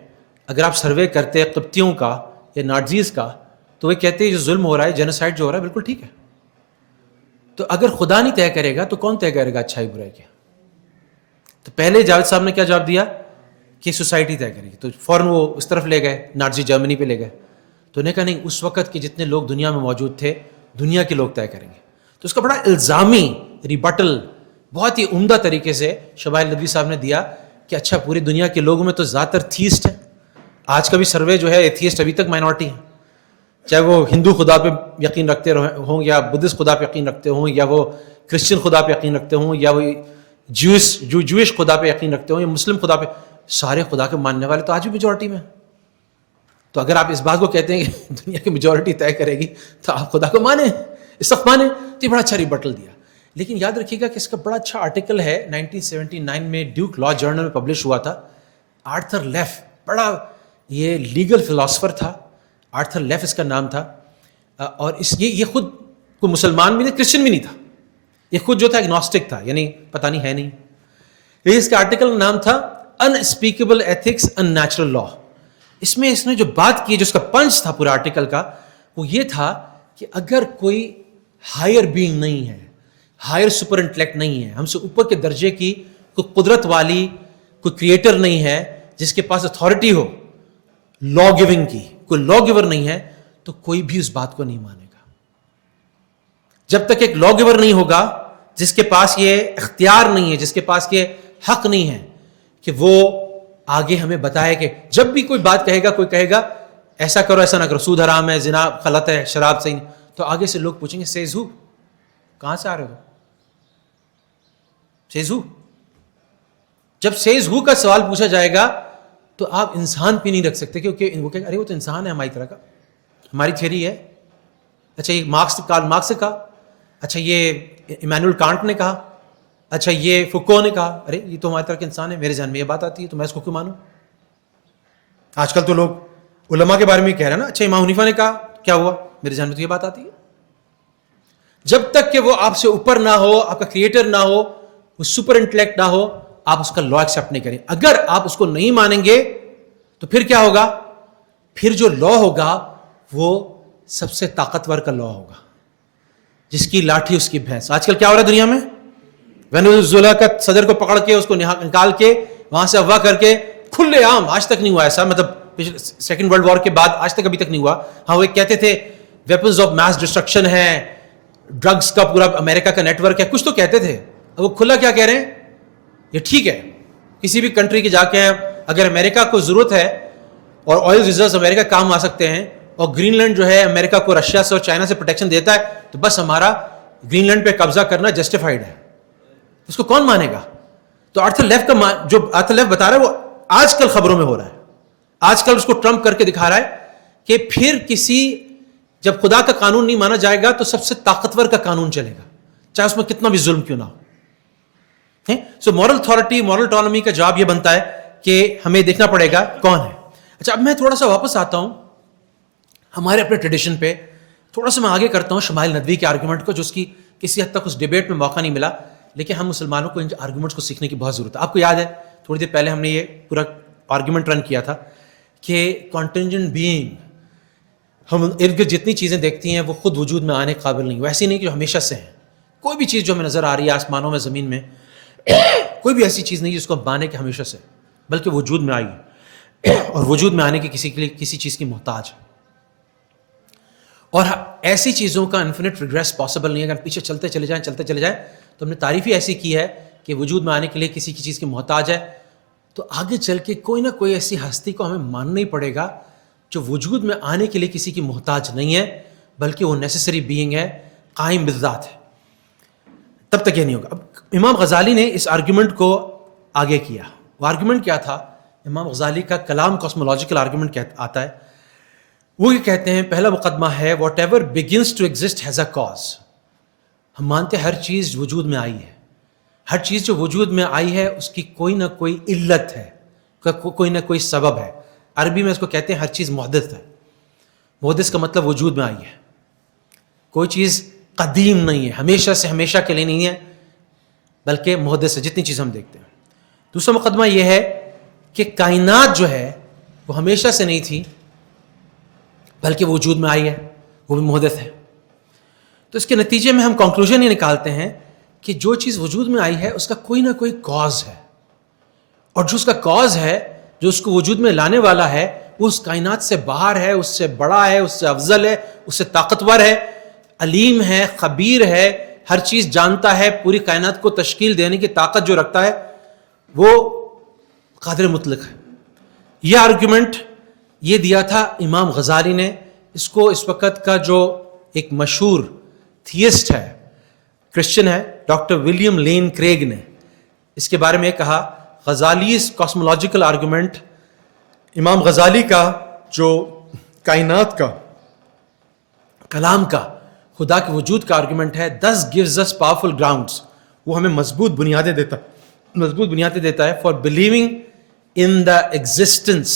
اگر آپ سروے کرتے قبطیوں کا یا نارجیز کا تو وہ کہتے ہیں جو ظلم ہو رہا ہے جینوسائڈ جو ہو رہا ہے بالکل ٹھیک ہے. تو اگر خدا نہیں طے کرے گا تو کون طے کرے گا اچھائی برائی کیا؟ تو پہلے جاوید صاحب نے کیا جواب دیا کہ سوسائٹی طے کرے گی. تو فوراً وہ اس طرف لے گئے, نازی جرمنی پہ لے گئے. تو نے کہا نہیں, اس وقت کے جتنے لوگ دنیا میں موجود تھے دنیا کے لوگ طے کریں گے. تو اس کا بڑا الزامی ریبٹل بہت ہی عمدہ طریقے سے شمائل ندوی صاحب نے دیا کہ اچھا پوری دنیا کے لوگوں میں تو زیادہ تر تھیسٹ ہیں. آج کا بھی سروے جو ہے ایتھیسٹ ابھی تک مائنورٹی ہیں, چاہے وہ ہندو خدا پہ یقین رکھتے ہوں یا بدھسٹ خدا پہ یقین رکھتے ہوں یا وہ کرسچن خدا پہ یقین رکھتے ہوں یا وہ جوئش خدا پہ یقین رکھتے ہوں یا مسلم خدا پہ, سارے خدا کے ماننے والے تو آج بھی میجورٹی میں. تو اگر آپ اس بات کو کہتے ہیں کہ دنیا کی میجورٹی طے کرے گی تو آپ خدا کو مانیں, اس وقت مانیں. تو یہ بڑا اچھا ریبٹل دیا. لیکن یاد رکھیے گا کہ اس کا بڑا اچھا آرٹیکل ہے 1979 میں ڈیوک لا جرنل میں پبلش ہوا تھا. آرتھر لیف, بڑا یہ لیگل فلاسفر تھا, آرتھر لیف اس کا نام تھا. اور یہ خود کوئی مسلمان بھی نہیں, کرسچن بھی نہیں تھا, یہ خود جو تھا اگنوسٹک تھا, یعنی پتہ نہیں ہے نہیں. اس کا آرٹیکل کا نام تھا انسپیکیبل ایتھکس ان نیچرل لا. اس میں اس نے جو بات کی, جو اس کا پنچ تھا پورے آرٹیکل کا, وہ یہ تھا کہ اگر کوئی ہائر بینگ نہیں ہے, ہائر سپر انٹلیکٹ نہیں ہے, ہم سے اوپر کے درجے کی کوئی قدرت والی کوئی کریٹر نہیں ہے جس کے پاس اتھارٹی ہو لا گیونگ کی, کوئی لا گیور نہیں ہے, تو کوئی بھی اس بات کو نہیں مانے گا. جب تک ایک لا گیور نہیں ہوگا جس کے پاس یہ اختیار نہیں ہے, جس کے پاس یہ حق نہیں ہے کہ وہ آگے ہمیں بتائے کہ جب بھی کوئی بات کہے گا, کوئی کہے گا ایسا کرو ایسا نہ کرو, سود حرام ہے, زنا غلط ہے, شراب صحیح نہیں, تو آگے سے لوگ پوچھیں گے سیز ہو, کہاں سے آ رہے ہو, سیز ہو. جب سیز ہو کا سوال پوچھا جائے گا تو آپ انسان پہ نہیں رکھ سکتے, کیونکہ وہ کہ ارے وہ تو انسان ہے ہماری طرح کا, ہماری تھیوری ہے. اچھا یہ کارل مارکس نے کہا, اچھا یہ ایمانوئل کانٹ نے کہا, اچھا یہ فوکو نے کہا, ارے یہ تو ہماری طرح کے انسان ہے, میرے ذہن میں یہ بات آتی ہے تو میں اس کو کیوں مانوں. آج کل تو لوگ علماء کے بارے میں کہہ رہے ہیں نا, اچھا امام حنیفہ نے کہا, کیا ہوا, میرے ذہن میں تو یہ بات آتی ہے. جب تک کہ وہ آپ سے اوپر نہ ہو, آپ کا کریٹر نہ ہو, وہ سپر انٹلیکٹ نہ ہو, آپ اس کا لا ایکسیپٹ نہیں کریں. اگر آپ اس کو نہیں مانیں گے تو پھر کیا ہوگا, پھر جو لا ہوگا وہ سب سے طاقتور کا لا ہوگا, جس کی لاٹھی اس کی بھینس. آج کل کیا ہو رہا ہے دنیا میں, وینزویلا کا صدر کو پکڑ کے اس کو نکال کے وہاں سے اغوا کر کے کھلے عام, آج تک نہیں ہوا ایسا, مطلب سیکنڈ ورلڈ وار کے بعد آج تک ابھی تک نہیں ہوا. ہاں وہ کہتے تھے ویپنز آف میس ڈسٹرکشن ہے, ڈرگز کا پورا امریکہ کا نیٹ ورک ہے, کچھ تو کہتے تھے. اب وہ کھلا کیا کہہ رہے ہیں, یہ ٹھیک ہے کسی بھی کنٹری کے جا کے اگر امریکہ کو ضرورت ہے اور آئل ریزروز امریکہ کام آ سکتے ہیں, اور گرین لینڈ جو ہے امریکہ کو رشیا سے اور چائنا سے پروٹیکشن دیتا ہے, تو بس ہمارا گرین لینڈ پہ قبضہ کرنا جسٹیفائڈ ہے. اس کو کون مانے گا. تو آرتھر لیف کا جو آرتھر لیف بتا رہا ہے وہ آج کل خبروں میں ہو رہا ہے, آج کل اس کو ٹرمپ کر کے دکھا رہا ہے کہ پھر کسی, جب خدا کا قانون نہیں مانا جائے گا تو سب سے طاقتور کا قانون چلے گا, چاہے اس میں کتنا بھی ظلم کیوں نہ ہو. سو مورل اتھارٹی, مورل اٹانومی کا جواب یہ بنتا ہے کہ ہمیں دیکھنا پڑے گا کون ہے. اچھا اب میں تھوڑا سا واپس آتا ہوں ہمارے اپنے ٹریڈیشن پہ, تھوڑا سا میں آگے کرتا ہوں شمائل ندوی کے آرگومنٹ کو, جو اس کی کسی حد تک اس ڈیبیٹ میں موقع نہیں ملا, لیکن ہم مسلمانوں کو ان آرگومنٹس کو سیکھنے کی بہت ضرورت ہے. آپ کو یاد ہے تھوڑی دیر پہلے ہم نے یہ پورا آرگومنٹ رن کیا تھا کہ کانٹینجنٹ بینگ, ہم ارد گرد جتنی چیزیں دیکھتی ہیں وہ خود وجود میں آنے قابل نہیں, ویسی نہیں کہ جو ہمیشہ سے ہیں. کوئی بھی چیز جو ہمیں نظر آ رہی ہے آسمانوں میں, زمین میں, کوئی بھی ایسی چیز نہیں جس کو ہم مانے کہ ہمیشہ سے, بلکہ وجود میں آئی ہے اور وجود میں آنے کی کسی کے لیے کسی چیز کی محتاج ہے. اور ایسی چیزوں کا انفینٹ ریگریس پاسبل نہیں ہے. اگر پیچھے چلتے چلے جائیں تو ہم نے تعریف ہی ایسی کی ہے کہ وجود میں آنے کے لیے کسی کی چیز کی محتاج ہے, تو آگے چل کے کوئی نہ کوئی ایسی ہستی کو ہمیں ماننا ہی پڑے گا جو وجود میں آنے کے لیے کسی کی محتاج نہیں ہے, بلکہ وہ نیسیسری بینگ ہے, قائم بالذات ہے. تب تک یہ نہیں ہوگا. اب امام غزالی نے اس آرگومنٹ کو آگے کیا. وہ آرگومنٹ کیا تھا, امام غزالی کا کلام کاسمولوجیکل آرگومنٹ آتا ہے. وہ یہ کہتے ہیں, پہلا مقدمہ ہے whatever begins to exist has a cause. ہم مانتے ہیں ہر چیز وجود میں آئی ہے, ہر چیز جو وجود میں آئی ہے اس کی کوئی نہ کوئی علت ہے, کوئی نہ کوئی سبب ہے. عربی میں اس کو کہتے ہیں ہر چیز محدث ہے. محدث کا مطلب وجود میں آئی ہے, کوئی چیز قدیم نہیں ہے, ہمیشہ سے ہمیشہ کے لیے نہیں ہے, بلکہ محدث ہے جتنی چیز ہم دیکھتے ہیں. دوسرا مقدمہ یہ ہے کہ کائنات جو ہے وہ ہمیشہ سے نہیں تھی بلکہ وہ وجود میں آئی ہے, وہ بھی محدث ہے. تو اس کے نتیجے میں ہم کنکلوژن یہ نکالتے ہیں کہ جو چیز وجود میں آئی ہے اس کا کوئی نہ کوئی کاز ہے, اور جو اس کا کاز ہے, جو اس کو وجود میں لانے والا ہے, وہ اس کائنات سے باہر ہے, اس سے بڑا ہے, اس سے افضل ہے, اس سے طاقتور ہے, علیم ہے, خبیر ہے, ہر چیز جانتا ہے, پوری کائنات کو تشکیل دینے کی طاقت جو رکھتا ہے وہ قادر مطلق ہے. یہ آرگومنٹ یہ دیا تھا امام غزالی نے. اس کو اس وقت کا جو ایک مشہور تھیسٹ ہے, کرسچن ہے, ڈاکٹر ولیم لین کریگ نے اس کے بارے میں کہا, غزالیز کاسمولوجیکل آرگومنٹ, امام غزالی کا جو کائنات کا, کلام کا, خدا کے وجود کا آرگومنٹ ہے, thus gives us powerful grounds, وہ ہمیں مضبوط بنیادیں دیتا ہے for believing in the existence,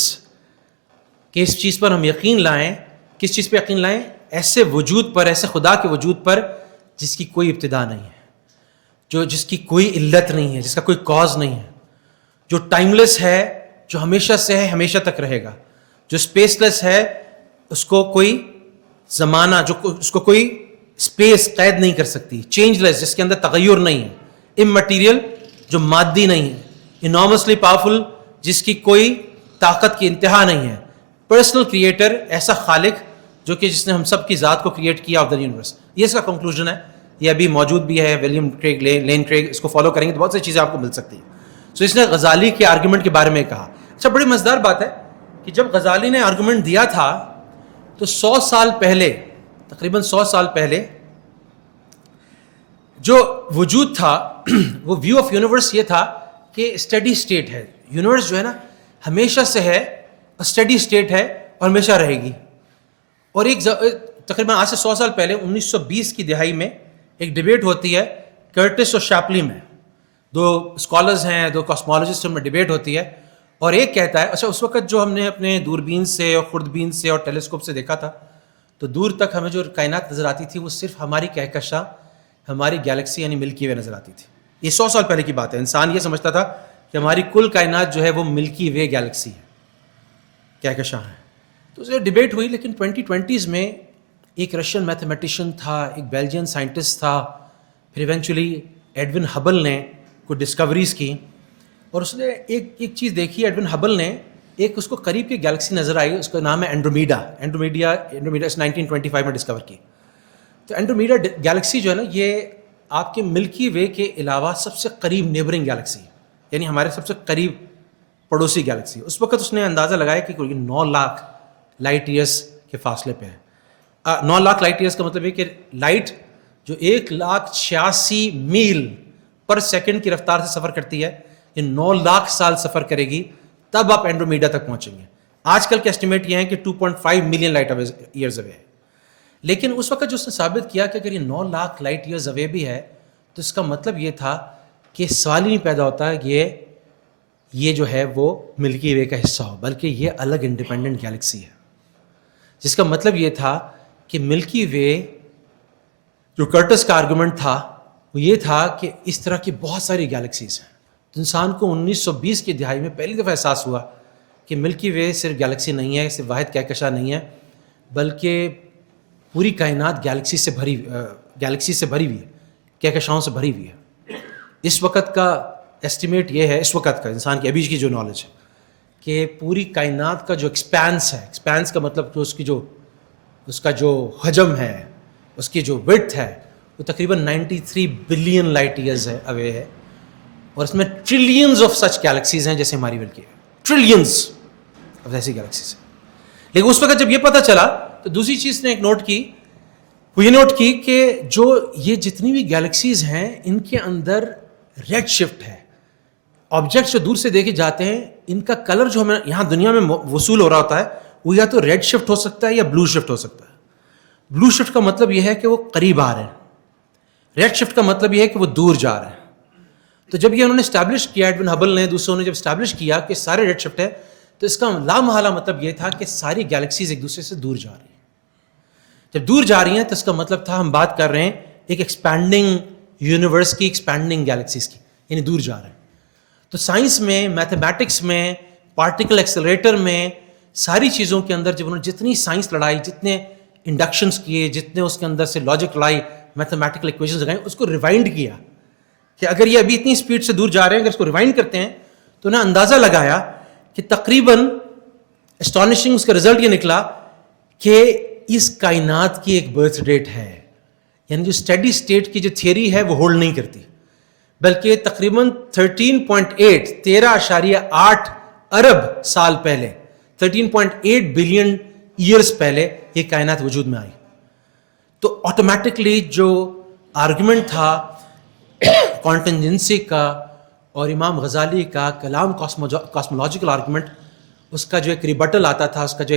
کہ اس چیز پر ہم یقین لائیں. کس چیز پہ یقین لائیں؟ ایسے وجود پر, ایسے خدا کے وجود پر جس کی کوئی ابتدا نہیں ہے, جس کی کوئی علت نہیں ہے, جس کا کوئی کاز نہیں ہے, جو ٹائم لیس ہے, جو ہمیشہ سے ہے, ہمیشہ تک رہے گا, جو اسپیس لیس ہے, اس کو کوئی زمانہ, اس کو کوئی اسپیس قید نہیں کر سکتی, چینج لیس, جس کے اندر تغیر نہیں ہے, امٹیریل, جو مادی نہیں ہے, انارمسلی پاورفل, جس کی کوئی طاقت کی انتہا نہیں ہے, پرسنل کریٹر, ایسا خالق جو کہ جس نے ہم سب کی ذات کو کریٹ کیا آف دا یونیورس. یہ اس کا کنکلوژن ہے, یہ ابھی موجود بھی ہے, ولیم کریگ, لین کریگ, اس کو فالو کریں گے تو بہت سی چیزیں آپ کو مل سکتی ہیں. سو اس نے غزالی کے آرگومنٹ کے بارے میں کہا. اچھا, بڑی مزیدار بات ہے کہ جب غزالی نے آرگومنٹ دیا تھا تو 100 سال پہلے, تقریباً 100 سال پہلے جو وجود تھا وہ ویو آف یونیورس یہ تھا کہ اسٹڈی اسٹیٹ ہے. یونیورس جو ہے نا ہمیشہ سے ہے, اسٹڈی اسٹیٹ ہے اور ہمیشہ رہے گی. اور ایک تقریباً آج سے 100 سال پہلے 1920 کی دہائی میں ایک ڈیبیٹ ہوتی ہے کرٹس اور شاپلی میں, دو اسکالرز ہیں, دو کاسمولوجسٹ میں ڈیبیٹ ہوتی ہے, اور ایک کہتا ہے, اچھا اس وقت جو ہم نے اپنے دوربین سے اور خوردبین سے اور ٹیلیسکوپ سے دیکھا تھا تو دور تک ہمیں جو کائنات نظر آتی تھی وہ صرف ہماری کہکشاں, ہماری گیلیکسی یعنی ملکی وے نظر آتی تھی. یہ 100 سال پہلے کی بات ہے. انسان یہ سمجھتا تھا کہ ہماری کل کائنات جو ہے وہ ملکی وے گیلیکسی ہے, کہکشاں ہے. تو اس ڈیبیٹ ہوئی, لیکن 2020s میں ایک رشین میتھمیٹیشین تھا, ایک بیلجین سائنٹسٹ تھا, پھر ایونچولی ایڈون ہبل نے کوئی ڈسکوریز کی, اور اس نے ایک چیز دیکھی. ایڈون ہبل نے ایک اس کو قریب کی گیلیکسی نظر آئی, اس کا نام ہے اینڈرومیڈا. اینڈرومیڈا 1925 میں ڈسکور کی. تو اینڈرومیڈا گیلیکسی جو ہے نا یہ آپ کے ملکی وے کے علاوہ سب سے قریب نیبرنگ گیلیکسی, یعنی ہمارے سب سے قریب پڑوسی گیلیکسی. اس وقت اس نے اندازہ لگایا کہ 9 لاکھ لائٹ ایئرس کے فاصلے پہ ہے. 9 لاکھ لائٹ ایئرس کا مطلب ہے کہ لائٹ جو 1,86,000 میل پر سیکنڈ کی رفتار سے سفر کرتی ہے, یہ 9 لاکھ سال سفر کرے گی تب آپ اینڈرومیڈا تک پہنچیں گے. آج کل کے اسٹیمیٹ یہ ہیں کہ 2.5 ملین لائٹ ایئرز اوے ہے. لیکن اس وقت جو اس نے ثابت کیا کہ اگر یہ 9 لاکھ لائٹ ایئرز اوے بھی ہے تو اس کا مطلب یہ تھا کہ سوال ہی نہیں پیدا ہوتا کہ یہ جو ہے وہ ملکی وے کا حصہ ہو, بلکہ یہ الگ انڈیپینڈنٹ گیلیکسی ہے. جس کا مطلب یہ تھا کہ ملکی وے جو کرٹس کا آرگومنٹ تھا وہ یہ تھا کہ اس طرح کی بہت ساری گیلیکسیز ہیں. تو انسان کو 1920 کی دہائی میں پہلی دفعہ احساس ہوا کہ ملکی وے صرف گیلیکسی نہیں ہے, صرف واحد کہکشاں نہیں ہے, بلکہ پوری کائنات گیلیکسی سے بھری ہوئی ہے, کہکشاؤں سے بھری ہوئی ہے. اس وقت کا ایسٹیمیٹ یہ ہے, اس وقت کا انسان کی ابھی کی جو نالج ہے, کہ پوری کائنات کا جو ایکسپینس ہے, ایکسپینس کا مطلب کہ اس کا جو حجم ہے, اس کی جو وڈتھ ہے, وہ تقریباً 93 بلین لائٹ ایئرز ہے اوے ہے. اور اس میں ٹریلینز آف سچ گیلیکسیز ہیں جیسے ہماری ملکی ہے, ٹریلینز آف ایسی گیلیکسیز ہیں. لیکن اس وقت جب یہ پتہ چلا تو دوسری چیز نے ایک نوٹ کی, وہ یہ نوٹ کی کہ جو یہ جتنی بھی گیلیکسیز ہیں ان کے اندر ریڈ شفٹ ہے. آبجیکٹس جو دور سے دیکھے جاتے ہیں ان کا کلر جو ہمیں یہاں دنیا میں وصول ہو رہا ہوتا ہے وہ یا تو ریڈ شفٹ ہو سکتا ہے یا بلو شفٹ ہو سکتا ہے. بلو شفٹ کا مطلب یہ ہے کہ وہ قریب آ رہے ہیں, ریڈ شفٹ کا مطلب یہ ہے کہ وہ دور جا رہے ہیں. تو جب یہ انہوں نے اسٹیبلش کیا, ایڈون ہبل نے دوسروں نے جب اسٹیبلش کیا کہ سارے ریڈ شفٹ ہے, تو اس کا لامحالہ مطلب یہ تھا کہ ساری گیلیکسیز ایک دوسرے سے دور جا رہی ہیں. جب دور جا رہی ہیں تو اس کا مطلب تھا ہم بات کر رہے ہیں ایک ایکسپینڈنگ یونیورس کی, ایکسپینڈنگ گیلیکسیز کی, یعنی دور جا رہے ہیں. تو سائنس میں, میتھمیٹکس میں, پارٹیکل ایکسلریٹر میں ساری چیزوں کے اندر جب انہوں نے جتنی سائنس لڑائی, جتنے انڈکشنز کیے, جتنے اس کے اندر سے لاجک لائی, میتھمیٹیکل ایکویشنز لگائیں, اس کو ریوائنڈ کیا کہ اگر یہ ابھی اتنی اسپیڈ سے دور جا رہے ہیں, اگر اس کو ریوائنڈ کرتے ہیں تو انہیں اندازہ لگایا کہ تقریباً اسٹانشنگ اس کا رزلٹ یہ نکلا کہ اس کائنات کی ایک برتھ ڈیٹ ہے. یعنی جو اسٹیڈی اسٹیٹ کی جو تھیوری ہے وہ ہولڈ نہیں کرتی, بلکہ تقریباً 13.8 ارب سال پہلے, 13.8 بلین ایئرز پہلے یہ کائنات وجود میں آئی. تو آٹومیٹکلی جو آرگومنٹ تھا کانٹنجنسی کا اور امام غزالی کا کلام کاسمولوجیکل آرگومنٹ, اس کا جو ایک ریبٹل آتا تھا, اس کا جو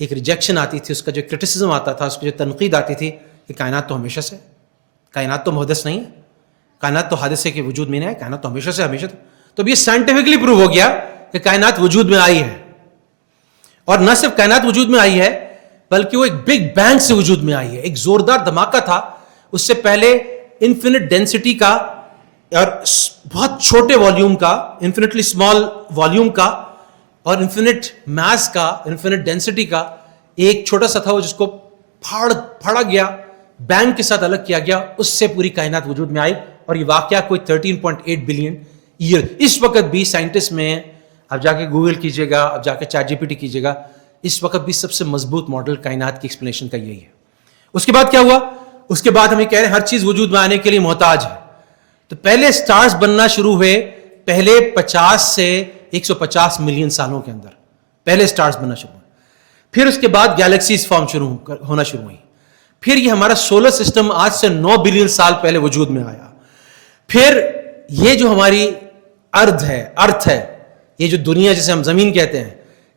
ایک ریجیکشن آتی تھی, اس کا جو کرٹیسزم آتا تھا, اس کی جو تنقید آتی تھی کہ کائنات تو ہمیشہ سے, کائنات تو محدث نہیں ہے, کائنات تو حادثے کے وجود میں نہیں ہے, کائنات تو ہمیشہ سے ہمیشہ تھا. تو اب یہ سائنٹیفکلی پروو ہو گیا کہ کائنات وجود میں آئی ہے, اور نہ صرف کائنات وجود میں آئی ہے بلکہ وہ ایک بگ بینگ سے وجود میں آئی ہے. ایک زوردار دھماکہ تھا, اس سے پہلے انفینٹ ڈینسٹی کا اور بہت چھوٹے والیوم کا, انفینٹلی اسمال والیوم کا, اور انفینٹ میس کا, انفینٹ ڈینسٹی کا ایک چھوٹا سا تھا وہ جس کو پھاڑا گیا, بینگ کے ساتھ الگ کیا گیا, اس سے پوری کائنات وجود میں آئی. اور یہ واقعہ کوئی 13.8 بلین ایئر. اس وقت بھی سائنٹسٹ میں, اب جا کے گوگل کیجیے گا, اب جا کے چیٹ جی پی ٹی کیجیے گا, اس وقت بھی سب سے مضبوط ماڈل کائنات کی ایکسپلینیشن کا یہی ہے. اس کے بعد کیا ہوا؟ اس کے بعد ہمیں کہہ رہے ہیں ہر چیز وجود میں آنے کے لیے محتاج ہے. تو پہلے سٹارز بننا شروع ہوئے پہلے 50 سے 150 ملین سالوں کے اندر, پہلے سٹارز بننا شروع ہوئے. پھر اس کے بعد گیلیکسیز فارم ہونا شروع ہوئی. پھر یہ ہمارا سولر سسٹم آج سے 9 بلین سال پہلے وجود میں آیا. پھر یہ جو ہماری ارتھ ہے, یہ جو دنیا جسے ہم زمین کہتے ہیں,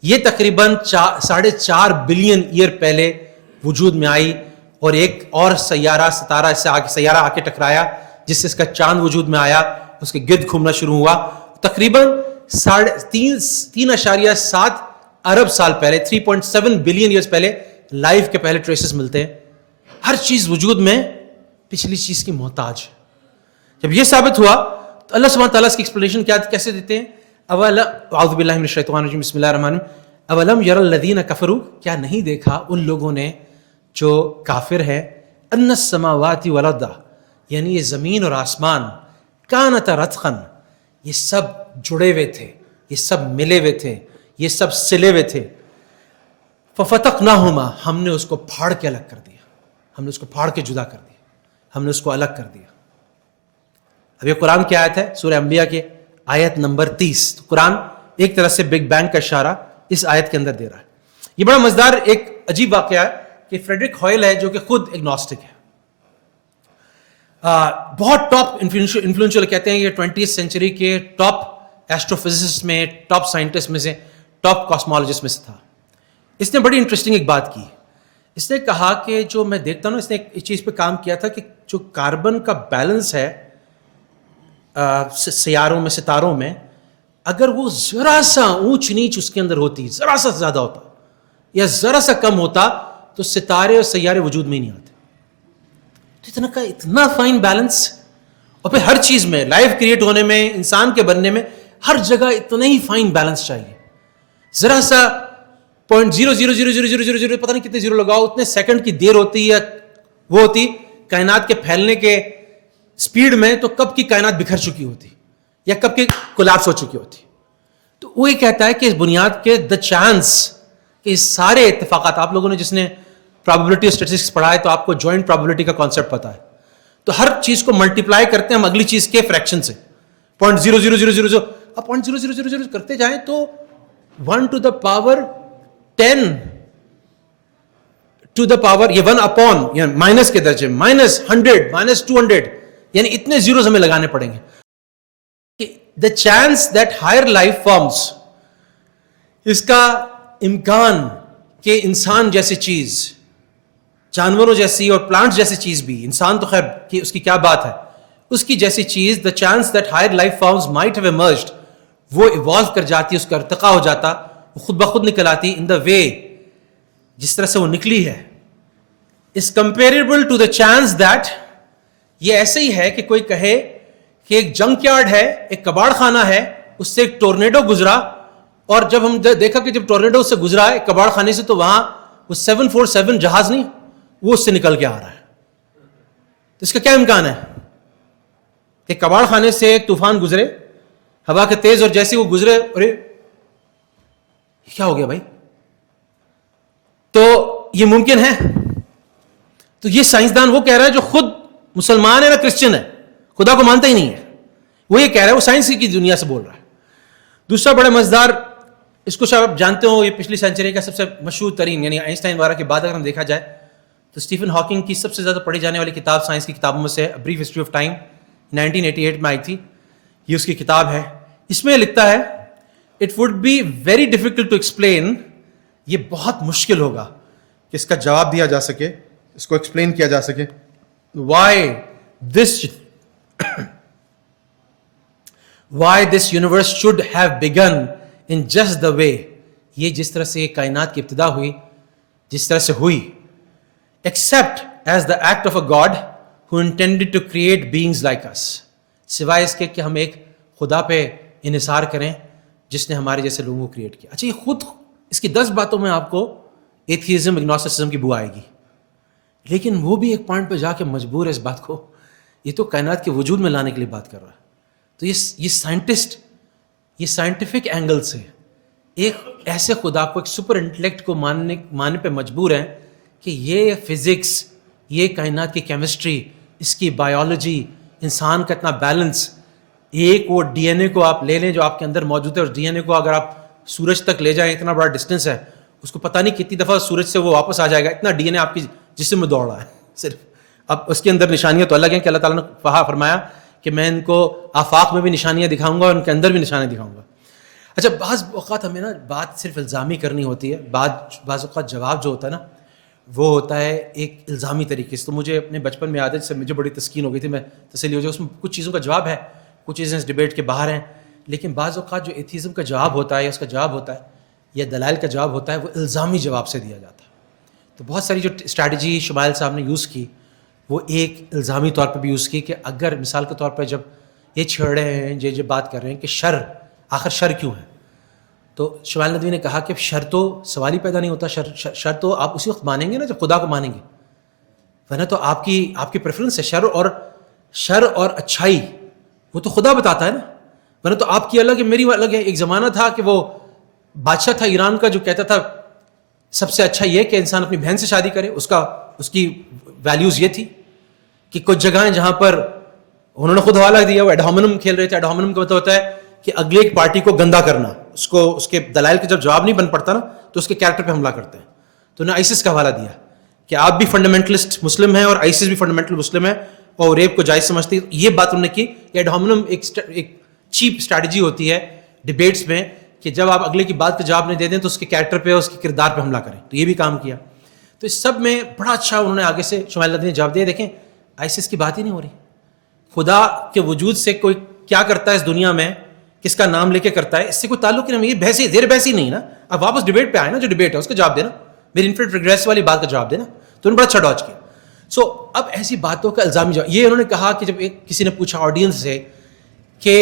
یہ تقریباً 4.5 بلین ایئر پہلے وجود میں آئی, اور ایک اور ستارہ اس سے سیارہ آ کے ٹکرایا جس سے اس کا چاند وجود میں آیا, اس کے گرد گھومنا شروع ہوا. تقریباً 3.7 ارب سال پہلے, 3.7 بلین ایئرز پہلے لائف کے پہلے ٹریسز ملتے ہیں. ہر چیز وجود میں پچھلی چیز کی محتاج. جب یہ ثابت ہوا تو اللہ سبحانہ تعالیٰ اس کی ایکسپلینیشن کیسے دیتے ہیں؟ اعوذ باللہ من الشیطان الرجیم, بسم اللہ الرحمن الرحیم. اولم یر الذین کفروا, کیا نہیں دیکھا ان لوگوں نے جو کافر ہیں, ان السماوات والارض, یعنی یہ زمین اور آسمان, کانتا رتقا, یہ سب جڑے ہوئے تھے, یہ سب ملے ہوئے تھے, یہ سب سلے ہوئے تھے. ففتقناہما, ہم نے اس کو پھاڑ کے الگ کر دیا, ہم نے اس کو پھاڑ کے جدا کر دیا, ہم نے اس کو الگ کر دیا. اب یہ قرآن کی آیت ہے, سورہ انبیاء کی آیت نمبر 30. تو قرآن ایک طرح سے بگ بینگ کا اشارہ اس آیت کے اندر دے رہا ہے. یہ بڑا مزیدار ایک عجیب واقعہ ہے کہ فریڈرک ہوئل ہے جو کہ خود ایگنوسٹک ہے, بہت ٹاپ انفلوئنشل کہتے ہیں, یہ 20th سینچری کے ٹاپ ایسٹرو فزسسٹ میں, ٹاپ سائنٹسٹ میں سے, ٹاپ کاسمولوجسٹ میں سے تھا. اس نے بڑی انٹرسٹنگ ایک بات کی. اس نے کہا کہ جو میں دیکھتا ہوں, اس نے ایک چیز پہ کام کیا تھا کہ جو کاربن کا بیلنس ہے سیاروں میں, ستاروں میں, اگر وہ ذرا سا اونچ نیچ اس کے اندر ہوتی, ذرا سا زیادہ ہوتا یا ذرا سا کم ہوتا, تو ستارے اور سیارے وجود میں ہی نہیں آتے. تو اتنا فائن بیلنس, اور پھر ہر چیز میں, لائف کریٹ ہونے میں, انسان کے بننے میں, ہر جگہ اتنا ہی فائن بیلنس چاہیے. ذرا سا 0.0000000 پتہ نہیں کتنے زیرو لگاؤ, اتنے سیکنڈ کی دیر ہوتی یا وہ ہوتی کائنات کے پھیلنے کے سپیڈ میں, تو کب کی کائنات بکھر چکی ہوتی یا کب کی کولیپس ہو چکی ہوتی. تو وہ یہ کہتا ہے کہ اس بنیاد کے دا چانس کہ سارے اتفاقات, آپ لوگوں نے جس نے پرابیبلٹی اور اسٹیٹسٹکس پڑھا ہے تو آپ کو جوائنٹ پرابیبلٹی کا کانسیپٹ پتا ہے. تو ہر چیز کو ملٹیپلائی کرتے ہیں ہم اگلی چیز کے فریکشن سے, 0.00000. اب 0.00000 کرتے جائیں تو 1 to the power 10 to the power, یہ 1 upon, یعنی مائنس کے درجے, -100, -200, یعنی اتنے زیروز ہمیں لگانے پڑیں گے. The chance that higher life forms, اس کا امکان کہ انسان جیسی چیز, جانوروں جیسی اور پلانٹس جیسی چیز بھی, انسان تو خیر کہ اس کی کیا بات ہے, اس کی جیسی چیز, the chance that higher life forms might have emerged, وہ ایوالو کر جاتی, اس کا ارتقا ہو جاتا, وہ خود بخود نکل آتی in the way جس طرح سے وہ نکلی ہے, is comparable to the chance that, یہ ایسے ہی ہے کہ کوئی کہے کہ ایک جنک یارڈ ہے, ایک کباڑ خانہ ہے, اس سے ایک ٹورنیڈو گزرا اور جب ہم دیکھا کہ جب ٹورنیڈو سے گزرا ہے کباڑ خانے سے تو وہاں وہ 747 جہاز نہیں وہ اس سے نکل کے آ رہا ہے. تو اس کا کیا امکان ہے کہ کباڑ خانے سے ایک طوفان گزرے ہوا کے تیز اور جیسے وہ گزرے ارے کیا ہو گیا بھائی؟ تو یہ ممکن ہے؟ تو یہ سائنسدان وہ کہہ رہا ہے جو خود مسلمان ہے نہ کرسچن ہے, خدا کو مانتا ہی نہیں ہے, وہ یہ کہہ رہا ہے, وہ سائنس کی دنیا سے بول رہا ہے. دوسرا بڑا مزیدار, اس کو شاید آپ جانتے ہو, یہ پچھلی سینچری کا سب سے مشہور ترین یعنی آئنسٹائن وغیرہ کے بعد اگر ہم دیکھا جائے تو اسٹیفن ہاکنگ کی سب سے زیادہ پڑھی جانے والی کتاب سائنس کی کتابوں میں سے بریف ہسٹری آف ٹائم 1988 میں آئی تھی. یہ اس کی کتاب ہے. اس میں لکھتا ہے it would be very difficult to explain, یہ بہت مشکل ہوگا کہ اس کا جواب دیا جا سکے, اس کو ایکسپلین کیا جا سکے, why this universe should have begun in just the way, یہ جس طرح سے کائنات کی ابتدا ہوئی جس طرح سے ہوئی, except as the act of a God who intended to create beings like us, سوائے اس کے کہ ہم ایک خدا پہ انحصار کریں جس نے ہمارے جیسے لوگوں کو کریٹ کیا. اچھا یہ خود اس کی 10 باتوں میں آپ کو ایتھیزم اگنوسٹسزم کی بو آئے گی, لیکن وہ بھی ایک پوائنٹ پہ جا کے مجبور ہے اس بات کو, یہ تو کائنات کے وجود میں لانے کے لیے بات کر رہا ہے. تو یہ سائنٹسٹ یہ سائنٹیفک اینگل سے ایک ایسے خدا کو, ایک سپر انٹلیکٹ کو ماننے پہ مجبور ہیں کہ یہ فزکس, یہ کائنات کی کیمسٹری, اس کی بایولوجی, انسان کا اتنا بیلنس, ایک وہ ڈی این اے کو آپ لے لیں جو آپ کے اندر موجود ہے, اور ڈی این اے کو اگر آپ سورج تک لے جائیں, اتنا بڑا ڈسٹینس ہے, اس کو پتہ نہیں کتنی دفعہ سورج سے وہ واپس آ جائے گا, اتنا ڈی این اے آپ کی جسم میں دوڑ رہا ہے صرف. اب اس کے اندر نشانیاں تو الگ ہیں کہ اللہ تعالیٰ نے فرمایا کہ میں ان کو آفاق میں بھی نشانیاں دکھاؤں گا اور ان کے اندر بھی نشانیاں دکھاؤں گا. اچھا بعض اوقات ہمیں نا بات صرف الزامی کرنی ہوتی ہے, بعض اوقات جواب جو ہوتا ہے نا وہ ہوتا ہے ایک الزامی طریقے سے. تو مجھے اپنے بچپن میں یاد ہے, جس سے مجھے بڑی تسکین ہو گئی تھی, میں تسلی ہو جائے, اس میں کچھ چیزوں کا جواب ہے, کچھ چیزیں اس ڈبیٹ کے باہر ہیں, لیکن بعض اوقات جو ایتھیزم کا جواب ہوتا ہے یا اس کا جواب ہوتا ہے یا دلائل کا جواب ہوتا ہے وہ الزامی جواب سے دیا جاتا ہے. تو بہت ساری جو اسٹریٹجی شمائل صاحب نے یوز کی وہ ایک الزامی طور پہ بھی یوز کی کہ اگر مثال کے طور پہ جب یہ چھیڑ رہے ہیں, یہ بات کر رہے ہیں کہ شر, آخر شر کیوں ہے, تو شمائل ندوی نے کہا کہ شر تو سوال ہی پیدا نہیں ہوتا, شر تو آپ اسی وقت مانیں گے نا جب خدا کو مانیں گے, ورنہ تو آپ کی پریفرنس ہے. شر اور اچھائی وہ تو خدا بتاتا ہے نا, ورنہ تو آپ کی الگ ہے میری الگ ہے. ایک زمانہ تھا کہ وہ بادشاہ تھا ایران کا جو کہتا تھا سب سے اچھا یہ کہ انسان اپنی بہن سے شادی کرے, اس کی ویلیوز یہ تھی کہ کچھ جگہیں جہاں پر انہوں نے خود حوالہ دیا, وہ ایڈہومنم کھیل رہے تھے. ایڈہومنم کا مطلب ہوتا ہے کہ اگلے ایک پارٹی کو گندا کرنا, اس کے دلائل کے جب جواب نہیں بن پڑتا نا تو اس کے کیریکٹر پہ حملہ کرتے ہیں. تو انہوں نے آئسس کا حوالہ دیا کہ آپ بھی فنڈامنٹلسٹ مسلم ہیں اور آئسس بھی فنڈامنٹل مسلم ہے اور ریپ کو جائز سمجھتی ہے. یہ بات انہوں نے کی. ایڈہومنم ایک چیپ اسٹریٹجی ہوتی ہے ڈبیٹس میں کہ جب آپ اگلے کی بات کا جواب نہیں دے دیں تو اس کے کیریکٹر پہ, اس کے کردار پہ حملہ کریں. تو یہ بھی کام کیا. تو اس سب میں بڑا اچھا انہوں نے آگے سے شمائل ندوی نے جواب دیا, دیکھیں آئسس کی بات ہی نہیں ہو رہی, خدا کے وجود سے کوئی کیا کرتا ہے اس دنیا میں, کس کا نام لے کے کرتا ہے, اس سے کوئی تعلق نہیں. یہ بحث زیر بحث ہی نہیں نا. اب واپس ڈبیٹ پہ آئے نا, جو ڈبیٹ ہے اس کا جواب دینا, میری انفینٹ ریگریس والی بات کا جواب دینا. تو انہوں نے بڑا اچھا ڈاج کیا. سو اب ایسی باتوں کا الزامی جواب, یہ انہوں نے کہا کہ جب کسی نے پوچھا آڈینس سے کہ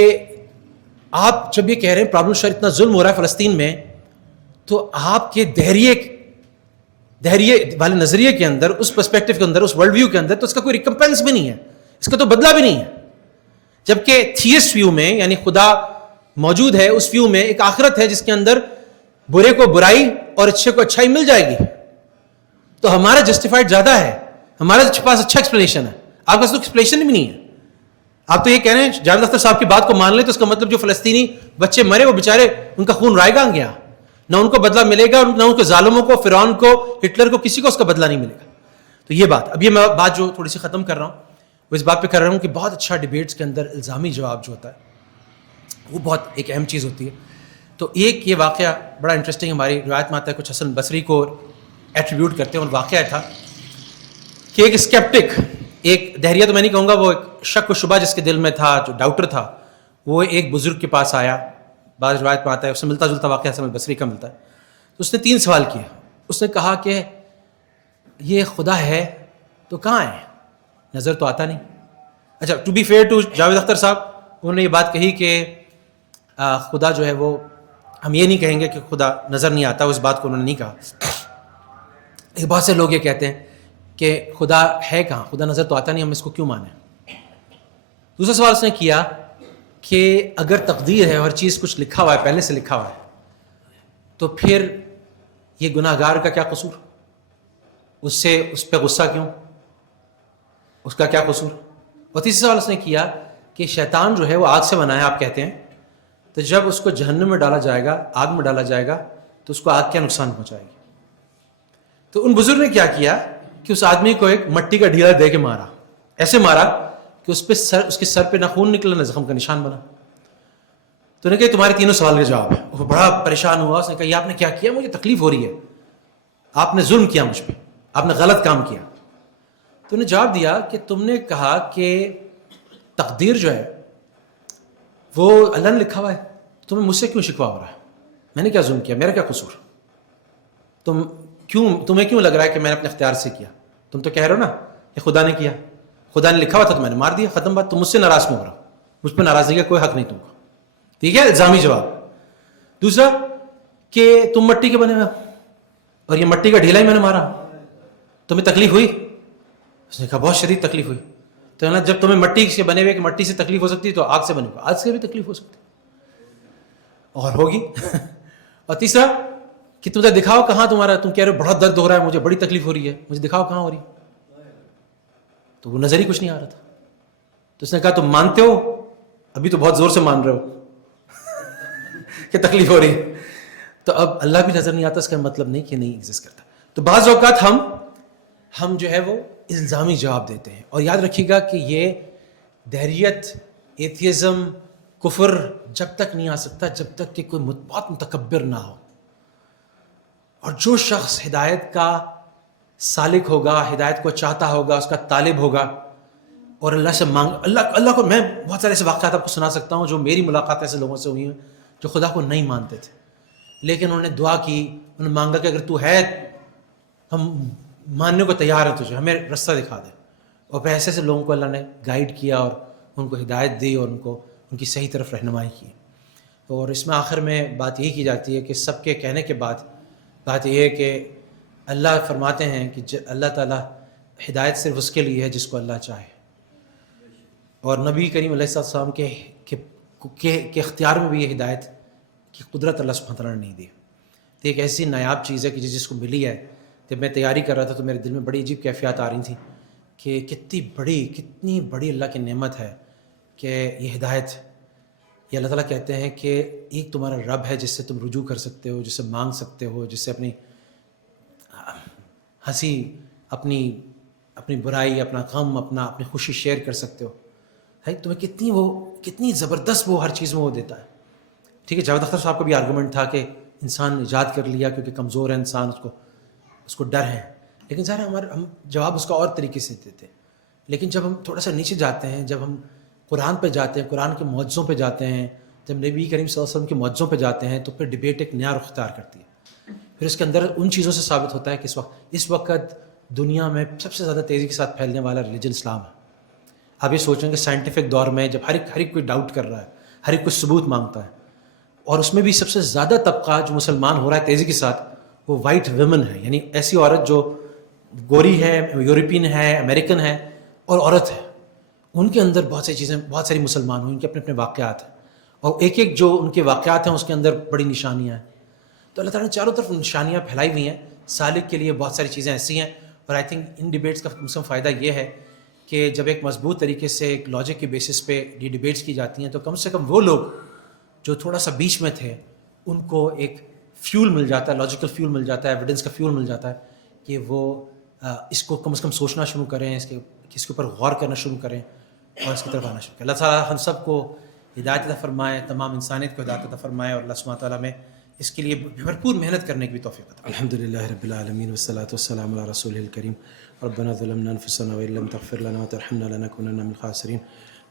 آپ جب یہ کہہ رہے ہیں پرابلم شاید اتنا ظلم ہو رہا ہے فلسطین میں, تو آپ کے دہریے والے نظریے کے اندر, اس پرسپیکٹو کے اندر, اس ورلڈ ویو کے اندر تو اس کا کوئی ریکمپینس بھی نہیں ہے, اس کا تو بدلہ بھی نہیں ہے. جبکہ تھیسٹ ویو میں یعنی خدا موجود ہے, اس ویو میں ایک آخرت ہے جس کے اندر برے کو برائی اور اچھے کو اچھائی مل جائے گی. تو ہمارا جسٹیفائڈ زیادہ ہے, ہمارے پاس اچھا ایکسپلینیشن ہے, آپ کے پاس تو ایکسپلینیشن بھی نہیں ہے. آپ تو یہ کہہ رہے ہیں جاوید اختر صاحب کی بات کو مان لیں تو اس کا مطلب جو فلسطینی بچے مرے وہ بیچارے ان کا خون رائے گا گیا, نہ ان کو بدلہ ملے گا, نہ ان کے ظالموں کو, فرعون کو, ہٹلر کو, کسی کو اس کا بدلہ نہیں ملے گا. تو یہ بات, اب یہ میں بات جو تھوڑی سی ختم کر رہا ہوں وہ اس بات پہ کر رہا ہوں کہ بہت اچھا ڈبیٹس کے اندر الزامی جواب جو ہوتا ہے وہ بہت ایک اہم چیز ہوتی ہے. تو ایک یہ واقعہ بڑا انٹرسٹنگ ہماری روایت میں آتا ہے, کچھ حسن بصری کو ایٹریبیوٹ کرتے ہیں, اور واقعہ تھا کہ ایک اسکیپٹک, ایک دہریہ تو میں نہیں کہوں گا, وہ ایک شک و شبہ جس کے دل میں تھا, جو ڈاؤٹر تھا, وہ ایک بزرگ کے پاس آیا. بعض روایت میں آتا ہے اس سے ملتا جلتا واقعہ حسن بصری کا ملتا ہے. تو اس نے 3 سوال کیے. اس نے کہا کہ یہ خدا ہے تو کہاں ہے, نظر تو آتا نہیں. اچھا to be fair to Javed Akhtar صاحب, انہوں نے یہ بات کہی کہ خدا جو ہے وہ ہم یہ نہیں کہیں گے کہ خدا نظر نہیں آتا، اس بات کو انہوں نے نہیں کہا. ایک بہت سے لوگ یہ کہتے ہیں کہ خدا ہے کہاں، خدا نظر تو آتا نہیں، ہم اس کو کیوں مانیں. دوسرا سوال اس نے کیا کہ اگر تقدیر ہے، ہر چیز کچھ لکھا ہوا ہے، پہلے سے لکھا ہوا ہے، تو پھر یہ گناہ گار کا کیا قصور، اس پہ غصہ کیوں، اس کا کیا قصور. اور تیسرا سوال اس نے کیا کہ شیطان جو ہے وہ آگ سے بنا ہے، آپ کہتے ہیں، تو جب اس کو جہنم میں ڈالا جائے گا، آگ میں ڈالا جائے گا، تو اس کو آگ کیا نقصان پہنچائے گی. تو ان بزرگ نے کیا کیا کہ اس آدمی کو ایک مٹی کا ڈھیلا دے کے مارا، ایسے مارا کہ اس کے سر پہ نہ خون نکلا نہ زخم کا نشان بنا. تو نے کہا تمہارے تینوں سوال کا جواب ہے. وہ بڑا پریشان ہوا، اس نے کہا یہ آپ نے کیا کیا، مجھے تکلیف ہو رہی ہے، آپ نے ظلم کیا مجھ پہ، آپ نے غلط کام کیا. تو نے جواب دیا کہ تم نے کہا کہ تقدیر جو ہے وہ اللہ نے لکھا ہوا ہے، تمہیں مجھ سے کیوں شکوہ ہو رہا ہے، میں نے کیا ظلم کیا، میرا کیا قصور، تمہیں کیوں لگ رہا ہے کہ میں نے اپنے اختیار سے کیا. تم تو کہہ رہے ہو نا کہ خدا نے کیا، خدا نے لکھا ہوا تھا تو میں نے مار دیا، ختم بات. تم مجھ سے ناراض کیوں ہو رہا، مجھ پہ ناراضگی کا کوئی حق نہیں تم کو. ٹھیک ہے، الزامی جواب. دوسرا کہ تم مٹی کے بنے ہوئے اور یہ مٹی کا ڈھیلا ہی میں نے مارا، تمہیں تکلیف ہوئی. اس نے کہا بہت شدید تکلیف ہوئی. تو جب تمہیں مٹی سے بنے ہوئے کہ مٹی سے تکلیف ہو سکتی تو آگ سے بنے ہوئے آگ سے بھی تکلیف ہو سکتی اور ہوگی. اور تیسرا کہ تم دکھاؤ کہاں تمہارا، تم کہہ رہے ہو بڑا درد ہو رہا ہے، مجھے بڑی تکلیف ہو رہی ہے، مجھے دکھاؤ کہاں ہو رہی. تو وہ نظر ہی کچھ نہیں آ رہا تھا. تو اس نے کہا تم مانتے ہو، ابھی تو بہت زور سے مان رہے ہو کہ تکلیف ہو رہی ہے، تو اب اللہ بھی نظر نہیں آتا، اس کا مطلب نہیں کہ نہیں ایگزسٹ کرتا. تو بعض اوقات ہم جو ہے وہ الزامی جواب دیتے ہیں. اور یاد رکھیے گا کہ یہ دہریت، ایتھیزم، کفر جب تک نہیں آ سکتا جب تک کہ کوئی بہت متکبر نہ ہو. اور جو شخص ہدایت کا سالک ہوگا، ہدایت کو چاہتا ہوگا، اس کا طالب ہوگا اور اللہ سے اللہ کو، میں بہت سارے ایسے واقعات آپ کو سنا سکتا ہوں جو میری ملاقات ایسے لوگوں سے ہوئی ہیں جو خدا کو نہیں مانتے تھے، لیکن انہوں نے دعا کی، انہوں نے مانگا کہ اگر تو ہے ہم ماننے کو تیار ہیں، تجھے ہمیں رستہ دکھا دے. اور پھر ایسے لوگوں کو اللہ نے گائیڈ کیا اور ان کو ہدایت دی اور ان کی صحیح طرف رہنمائی کی. اور اس میں آخر میں بات یہی کی جاتی ہے کہ سب کے کہنے کے بعد بات یہ ہے کہ اللہ فرماتے ہیں کہ اللہ تعالیٰ ہدایت صرف اس کے لیے ہے جس کو اللہ چاہے. اور نبی کریم علیہ السلام کے اختیار میں بھی یہ ہدایت کی قدرت اللہ سبحانہ تعالیٰ نے نہیں دی. تو ایک ایسی نایاب چیز ہے کہ جس کو ملی ہے. جب میں تیاری کر رہا تھا تو میرے دل میں بڑی عجیب کیفیات آ رہی تھیں کہ کتنی بڑی اللہ کی نعمت ہے کہ یہ ہدایت. یہ اللہ تعالیٰ کہتے ہیں کہ ایک تمہارا رب ہے جس سے تم رجوع کر سکتے ہو، جس سے مانگ سکتے ہو، جس سے اپنی ہنسی، اپنی برائی، اپنا غم، اپنی خوشی شیئر کر سکتے ہو. ہے تمہیں کتنی زبردست وہ ہر چیز میں وہ دیتا ہے. ٹھیک ہے، جاوید اختر صاحب کا بھی آرگومنٹ تھا کہ انسان ایجاد کر لیا کیونکہ کمزور ہے انسان، اس کو ڈر ہے. لیکن ظاہر ہم جواب اس کا اور طریقے سے دیتے ہیں. لیکن جب ہم تھوڑا سا نیچے جاتے ہیں، جب ہم قرآن پہ جاتے ہیں، قرآن کے معجزوں پہ جاتے ہیں، جب نبی کریم صلی اللہ علیہ وسلم کے معجزوں پہ جاتے ہیں، تو پھر ڈبیٹ ایک نیا رخ اختیار کرتی ہے. پھر اس کے اندر ان چیزوں سے ثابت ہوتا ہے کہ اس وقت دنیا میں سب سے زیادہ تیزی کے ساتھ پھیلنے والا ریلیجن اسلام ہے. آپ یہ سوچیں کہ سائنٹیفک دور میں جب ہر ایک کوئی ڈاؤٹ کر رہا ہے، ہر ایک کوئی ثبوت مانگتا ہے، اور اس میں بھی سب سے زیادہ طبقہ جو مسلمان ہو رہا ہے تیزی کے ساتھ وہ وائٹ ویمن ہے، یعنی ایسی عورت جو گوری ہے، یورپین ہے، امریکن ہے اور عورت ہے. ان کے اندر بہت سی چیزیں، بہت ساری مسلمان ہوئے، ان کے اپنے واقعات ہیں، اور ایک جو ان کے واقعات ہیں اس کے اندر بڑی نشانیاں ہیں. تو اللہ تعالیٰ نے چاروں طرف نشانیاں پھیلائی ہوئی ہیں. سالک کے لیے بہت ساری چیزیں ایسی ہیں. اور آئی تھنک ان ڈبیٹس کا مسلم فائدہ یہ ہے کہ جب ایک مضبوط طریقے سے ایک لاجک کے بیسس پہ یہ ڈبیٹس کی جاتی ہیں تو کم سے کم وہ لوگ جو تھوڑا سا بیچ میں تھے ان کو ایک فیول مل جاتا ہے، لاجیکل فیول مل جاتا ہے، ایویڈنس کا فیول مل جاتا ہے کہ وہ اس کو کم از کم سوچنا شروع کریں، اس کے اوپر غور کرنا شروع کریں اور اس کی طرف آنا شروع کریں. اللہ تعالیٰ ہم سب کو ہدایت عطا فرمائے، تمام انسانیت کو ہدایت عطا فرمائے، اور اللہ سبحانہ تعالیٰ میں اس کے لیے بھرپور محنت کرنے کی بھی توفیق عطا. الحمدللہ رب العالمین والصلاۃ والسلام علی رسولہ الکریم. ربنا ظلمنا انفسنا وان لم تغفر لنا وترحمنا لنكونن من الخاسرین.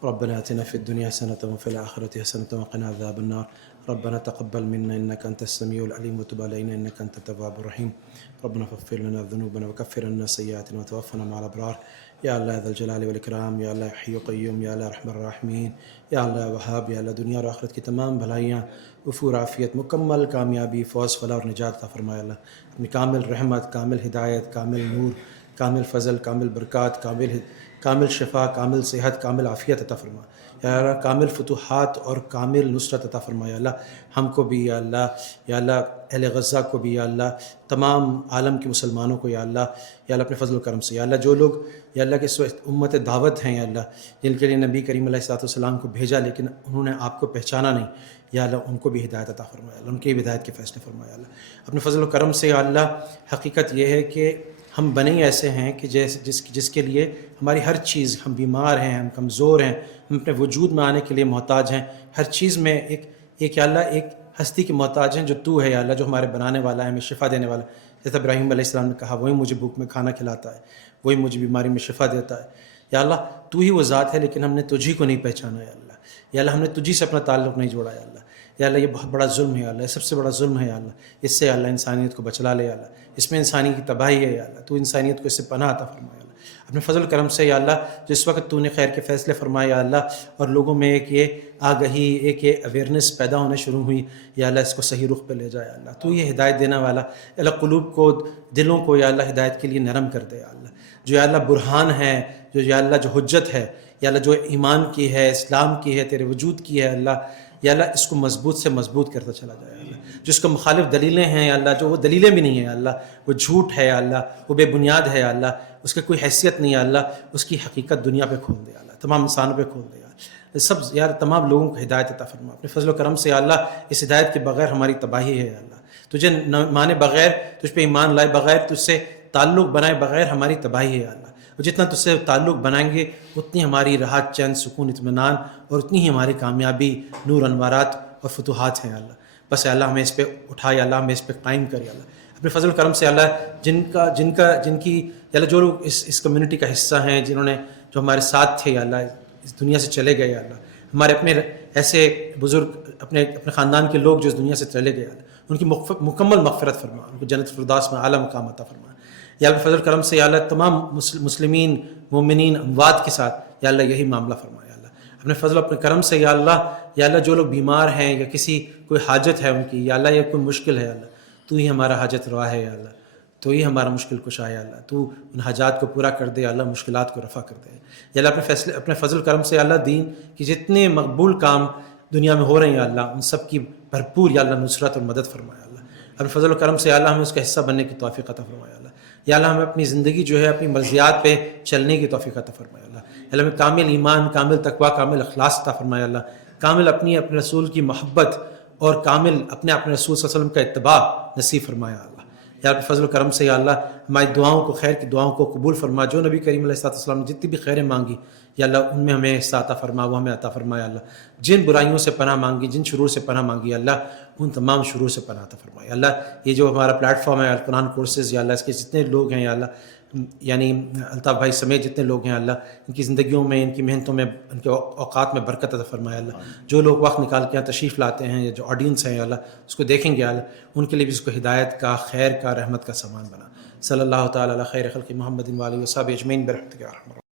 ربنا آتنا في الدنيا حسنة وفي الآخرة حسنة وقنا عذاب النار. ربنا تقبل منا إنك أنت السميع العليم وتب علينا إنك أنت التواب الرحيم ربنا فاغفر لنا ذنوبنا وكفر عنا سيئاتنا وتوفنا مع الأبرار یا اللہ ذا الجلال والاکرام، یا اللہ حی و قیوم، یا اللہ رحم الراحمین، یا اللہ وہاب، یا اللہ دنیا اور آخرت کی تمام بھلائیاں، وفور، عافیت، مکمل کامیابی، فوز، فلاح اور نجات عطا فرمائے اللہ اپنی کامل رحمت، کامل ہدایت، کامل نور، کامل فضل، کامل برکات، کامل شفا، کامل صحت، کامل عافیت عطا فرما یا اللہ، کامل فتوحات اور کامل نصرت عطا فرما یا اللہ ہم کو بھی، یا اللہ، یا اللہ اہل غزہ کو بھی، یا اللہ تمام عالم کے مسلمانوں کو، یا اللہ اپنے فضل و کرم سے، یا اللہ جو لوگ یا اللہ کے امت دعوت ہیں، یا اللہ جن کے لیے نبی کریم علیہ الصلوۃ والسلام کو بھیجا لیکن انہوں نے آپ کو پہچانا نہیں، یا اللہ ان کو بھی ہدایت عطا فرمایا اللہ، ان کی ہدایت کے فیصلے فرمایا اللہ اپنے فضل و کرم سے، یا اللہ حقیقت یہ ہے کہ ہم بنے ایسے ہیں کہ جس کے لیے ہماری ہر چیز، ہم بیمار ہیں، ہم کمزور ہیں، ہم اپنے وجود میں آنے کے لیے محتاج ہیں، ہر چیز میں ایک یا اللہ ایک ہستی کے محتاج ہیں جو تو ہے یا اللہ، جو ہمارے بنانے والا ہے، ہمیں شفا دینے والا ہے، جیسے ابراہیم علیہ السلام نے کہا وہی مجھے بھوک میں کھانا کھلاتا ہے، وہی مجھے بیماری میں شفا دیتا ہے، یا اللہ تو ہی وہ ذات ہے، لیکن ہم نے تجھی کو نہیں پہچانا یا اللہ، یا اللہ ہم نے تجھی سے اپنا تعلق نہیں جوڑا یا اللہ، یا اللہ یہ بہت بڑا ظلم ہے یا اللہ، یہ سب سے بڑا ظلم ہے یا اللہ، اس سے یا اللہ انسانیت کو بچلا لے یا اللہ، اس میں انسانی کی تباہی ہے یا اللہ، تو انسانیت کو اس سے پناہ عطا فرما یا اللہ اپنے فضل کرم سے، یا اللہ جس وقت تو نے خیر کے فیصلے فرمائے یا اللہ اور لوگوں میں ایک یہ آگہی، ایک یہ اویئرنیس پیدا ہونے شروع ہوئی، یا اللہ اس کو صحیح رخ پہ لے جائے یا اللہ، تو یہ ہدایت دینے والا، یا اللہ قلوب کو، دلوں کو یا اللہ ہدایت کے لیے نرم کر دے یا اللہ، جو یا اللہ برہان ہے، جو یا اللہ جو حجت ہے یا اللہ، جو ایمان کی ہے، اسلام کی ہے، تیرے وجود کی ہے اللہ، یا اللہ اس کو مضبوط سے مضبوط کرتا چلا جائے اللہ، جو اس کو مخالف دلیلیں ہیں یا اللہ، جو وہ دلیلیں بھی نہیں ہیں اللہ، وہ جھوٹ ہے یا اللہ، وہ بے بنیاد ہے یا اللہ، اس کی کوئی حیثیت نہیں ہے اللہ، اس کی حقیقت دنیا پہ کھول دے اللہ، تمام انسانوں پہ کھول دے اللہ، سب یار تمام لوگوں کو ہدایت عطا فرما اپنے فضل و کرم سے یا اللہ، اس ہدایت کے بغیر ہماری تباہی ہے یا اللہ، تجھے مانے بغیر، تجھ پہ ایمان لائے بغیر، تجھ سے تعلق بنائے بغیر ہماری تباہی ہے یا اللہ، اور جتنا تجھ سے تعلق بنائیں گے اتنی ہماری راحت، چین، سکون، اطمینان اور اتنی ہی ہماری کامیابی، نور، انوارات اور فتوحات ہیں اللہ، بس یا اللہ ہمیں اس پہ اٹھائے اللہ، ہمیں اس پہ قائم کرے اللہ اپنے فضل کرم سے اللہ، جن کی یا اللہ جو لوگ اس کمیونٹی کا حصہ ہیں، جو ہمارے ساتھ تھے یا اللہ، اس دنیا سے چلے گئے یا اللہ، ہمارے اپنے ایسے بزرگ، اپنے خاندان کے لوگ جو اس دنیا سے چلے گئے اللہ، ان کی مکمل مغفرت فرما، ان کو جنت الفردوس میں اعلیٰ مقام عطا فرما یا اللہ فضل کرم سے یا اللہ تمام مسلمین، مومنین، اموات کے ساتھ یا اللہ یہی معاملہ فرما یا اللہ اپنے فضل اپنے کرم سے یا اللہ جو لوگ بیمار ہیں یا کسی کوئی حاجت ہے ان کی یا اللہ، یا کوئی مشکل ہے یا اللہ، تو ہی ہمارا حاجت روا ہے یا اللہ، تو ہی ہمارا مشکل کشا ہے یا اللہ، تو ان حاجات کو پورا کر دے یا اللہ، مشکلات کو رفع کر دے یا اللہ اپنے فضل کرم سے یا اللہ دین کی جتنے مقبول کام دنیا میں ہو رہے ہیں یا اللہ، ان سب کی بھرپور یا اللہ نصرت اور مدد فرمایا اللہ اپنے فضل و کرم سے یا اللہ، ہمیں اس کا حصہ بننے کی توفیق عطا فرمایا اللہ، یا اللہ ہمیں اپنی زندگی جو ہے اپنی مرضیات پہ چلنے کی توفیق عطا فرمایا اللہ ہمیں کامل ایمان، کامل تقوی، کامل اخلاص عطا فرمایا اللہ، کامل اپنے رسول کی محبت اور کامل اپنے رسول صلی اللہ علیہ وسلم کا اتباع نصیب فرمایا اللہ، یا اپنے فضل و کرم سے یا اللہ ہماری دعاؤں کو، خیر کی دعاؤں کو قبول فرما، جو نبی کریم علیہ السلام نے جتنی بھی خیریں مانگی یا اللہ ان میں ہمیں حصہ عطا فرما، وہ ہمیں عطا فرمایا اللہ، جن برائیوں سے پناہ مانگی، جن شرور سے پناہ مانگی اللہ، ان تمام شرور سے پناہ عطا فرمایا اللہ، یہ جو ہمارا پلیٹ فارم ہے القرآن کورسز یا اللہ، اس کے جتنے لوگ ہیں یا اللہ، یعنی الطاف بھائی سمیت جتنے لوگ ہیں اللہ، ان کی زندگیوں میں، ان کی محنتوں میں، ان کے اوقات میں برکت عطا فرمایا اللہ، جو لوگ وقت نکال کے یہاں تشریف لاتے ہیں یا جو آڈینس ہیں یا اللہ اس کو دیکھیں گے اللہ، ان کے لیے بھی اس کو ہدایت کا، خیر کا، رحمت کا سامان بنا، صلی اللہ تعالیٰ علی خیر خلق محمد و آلہ و صحبہ اجمعین برحمتک یا ارحم الراحمین۔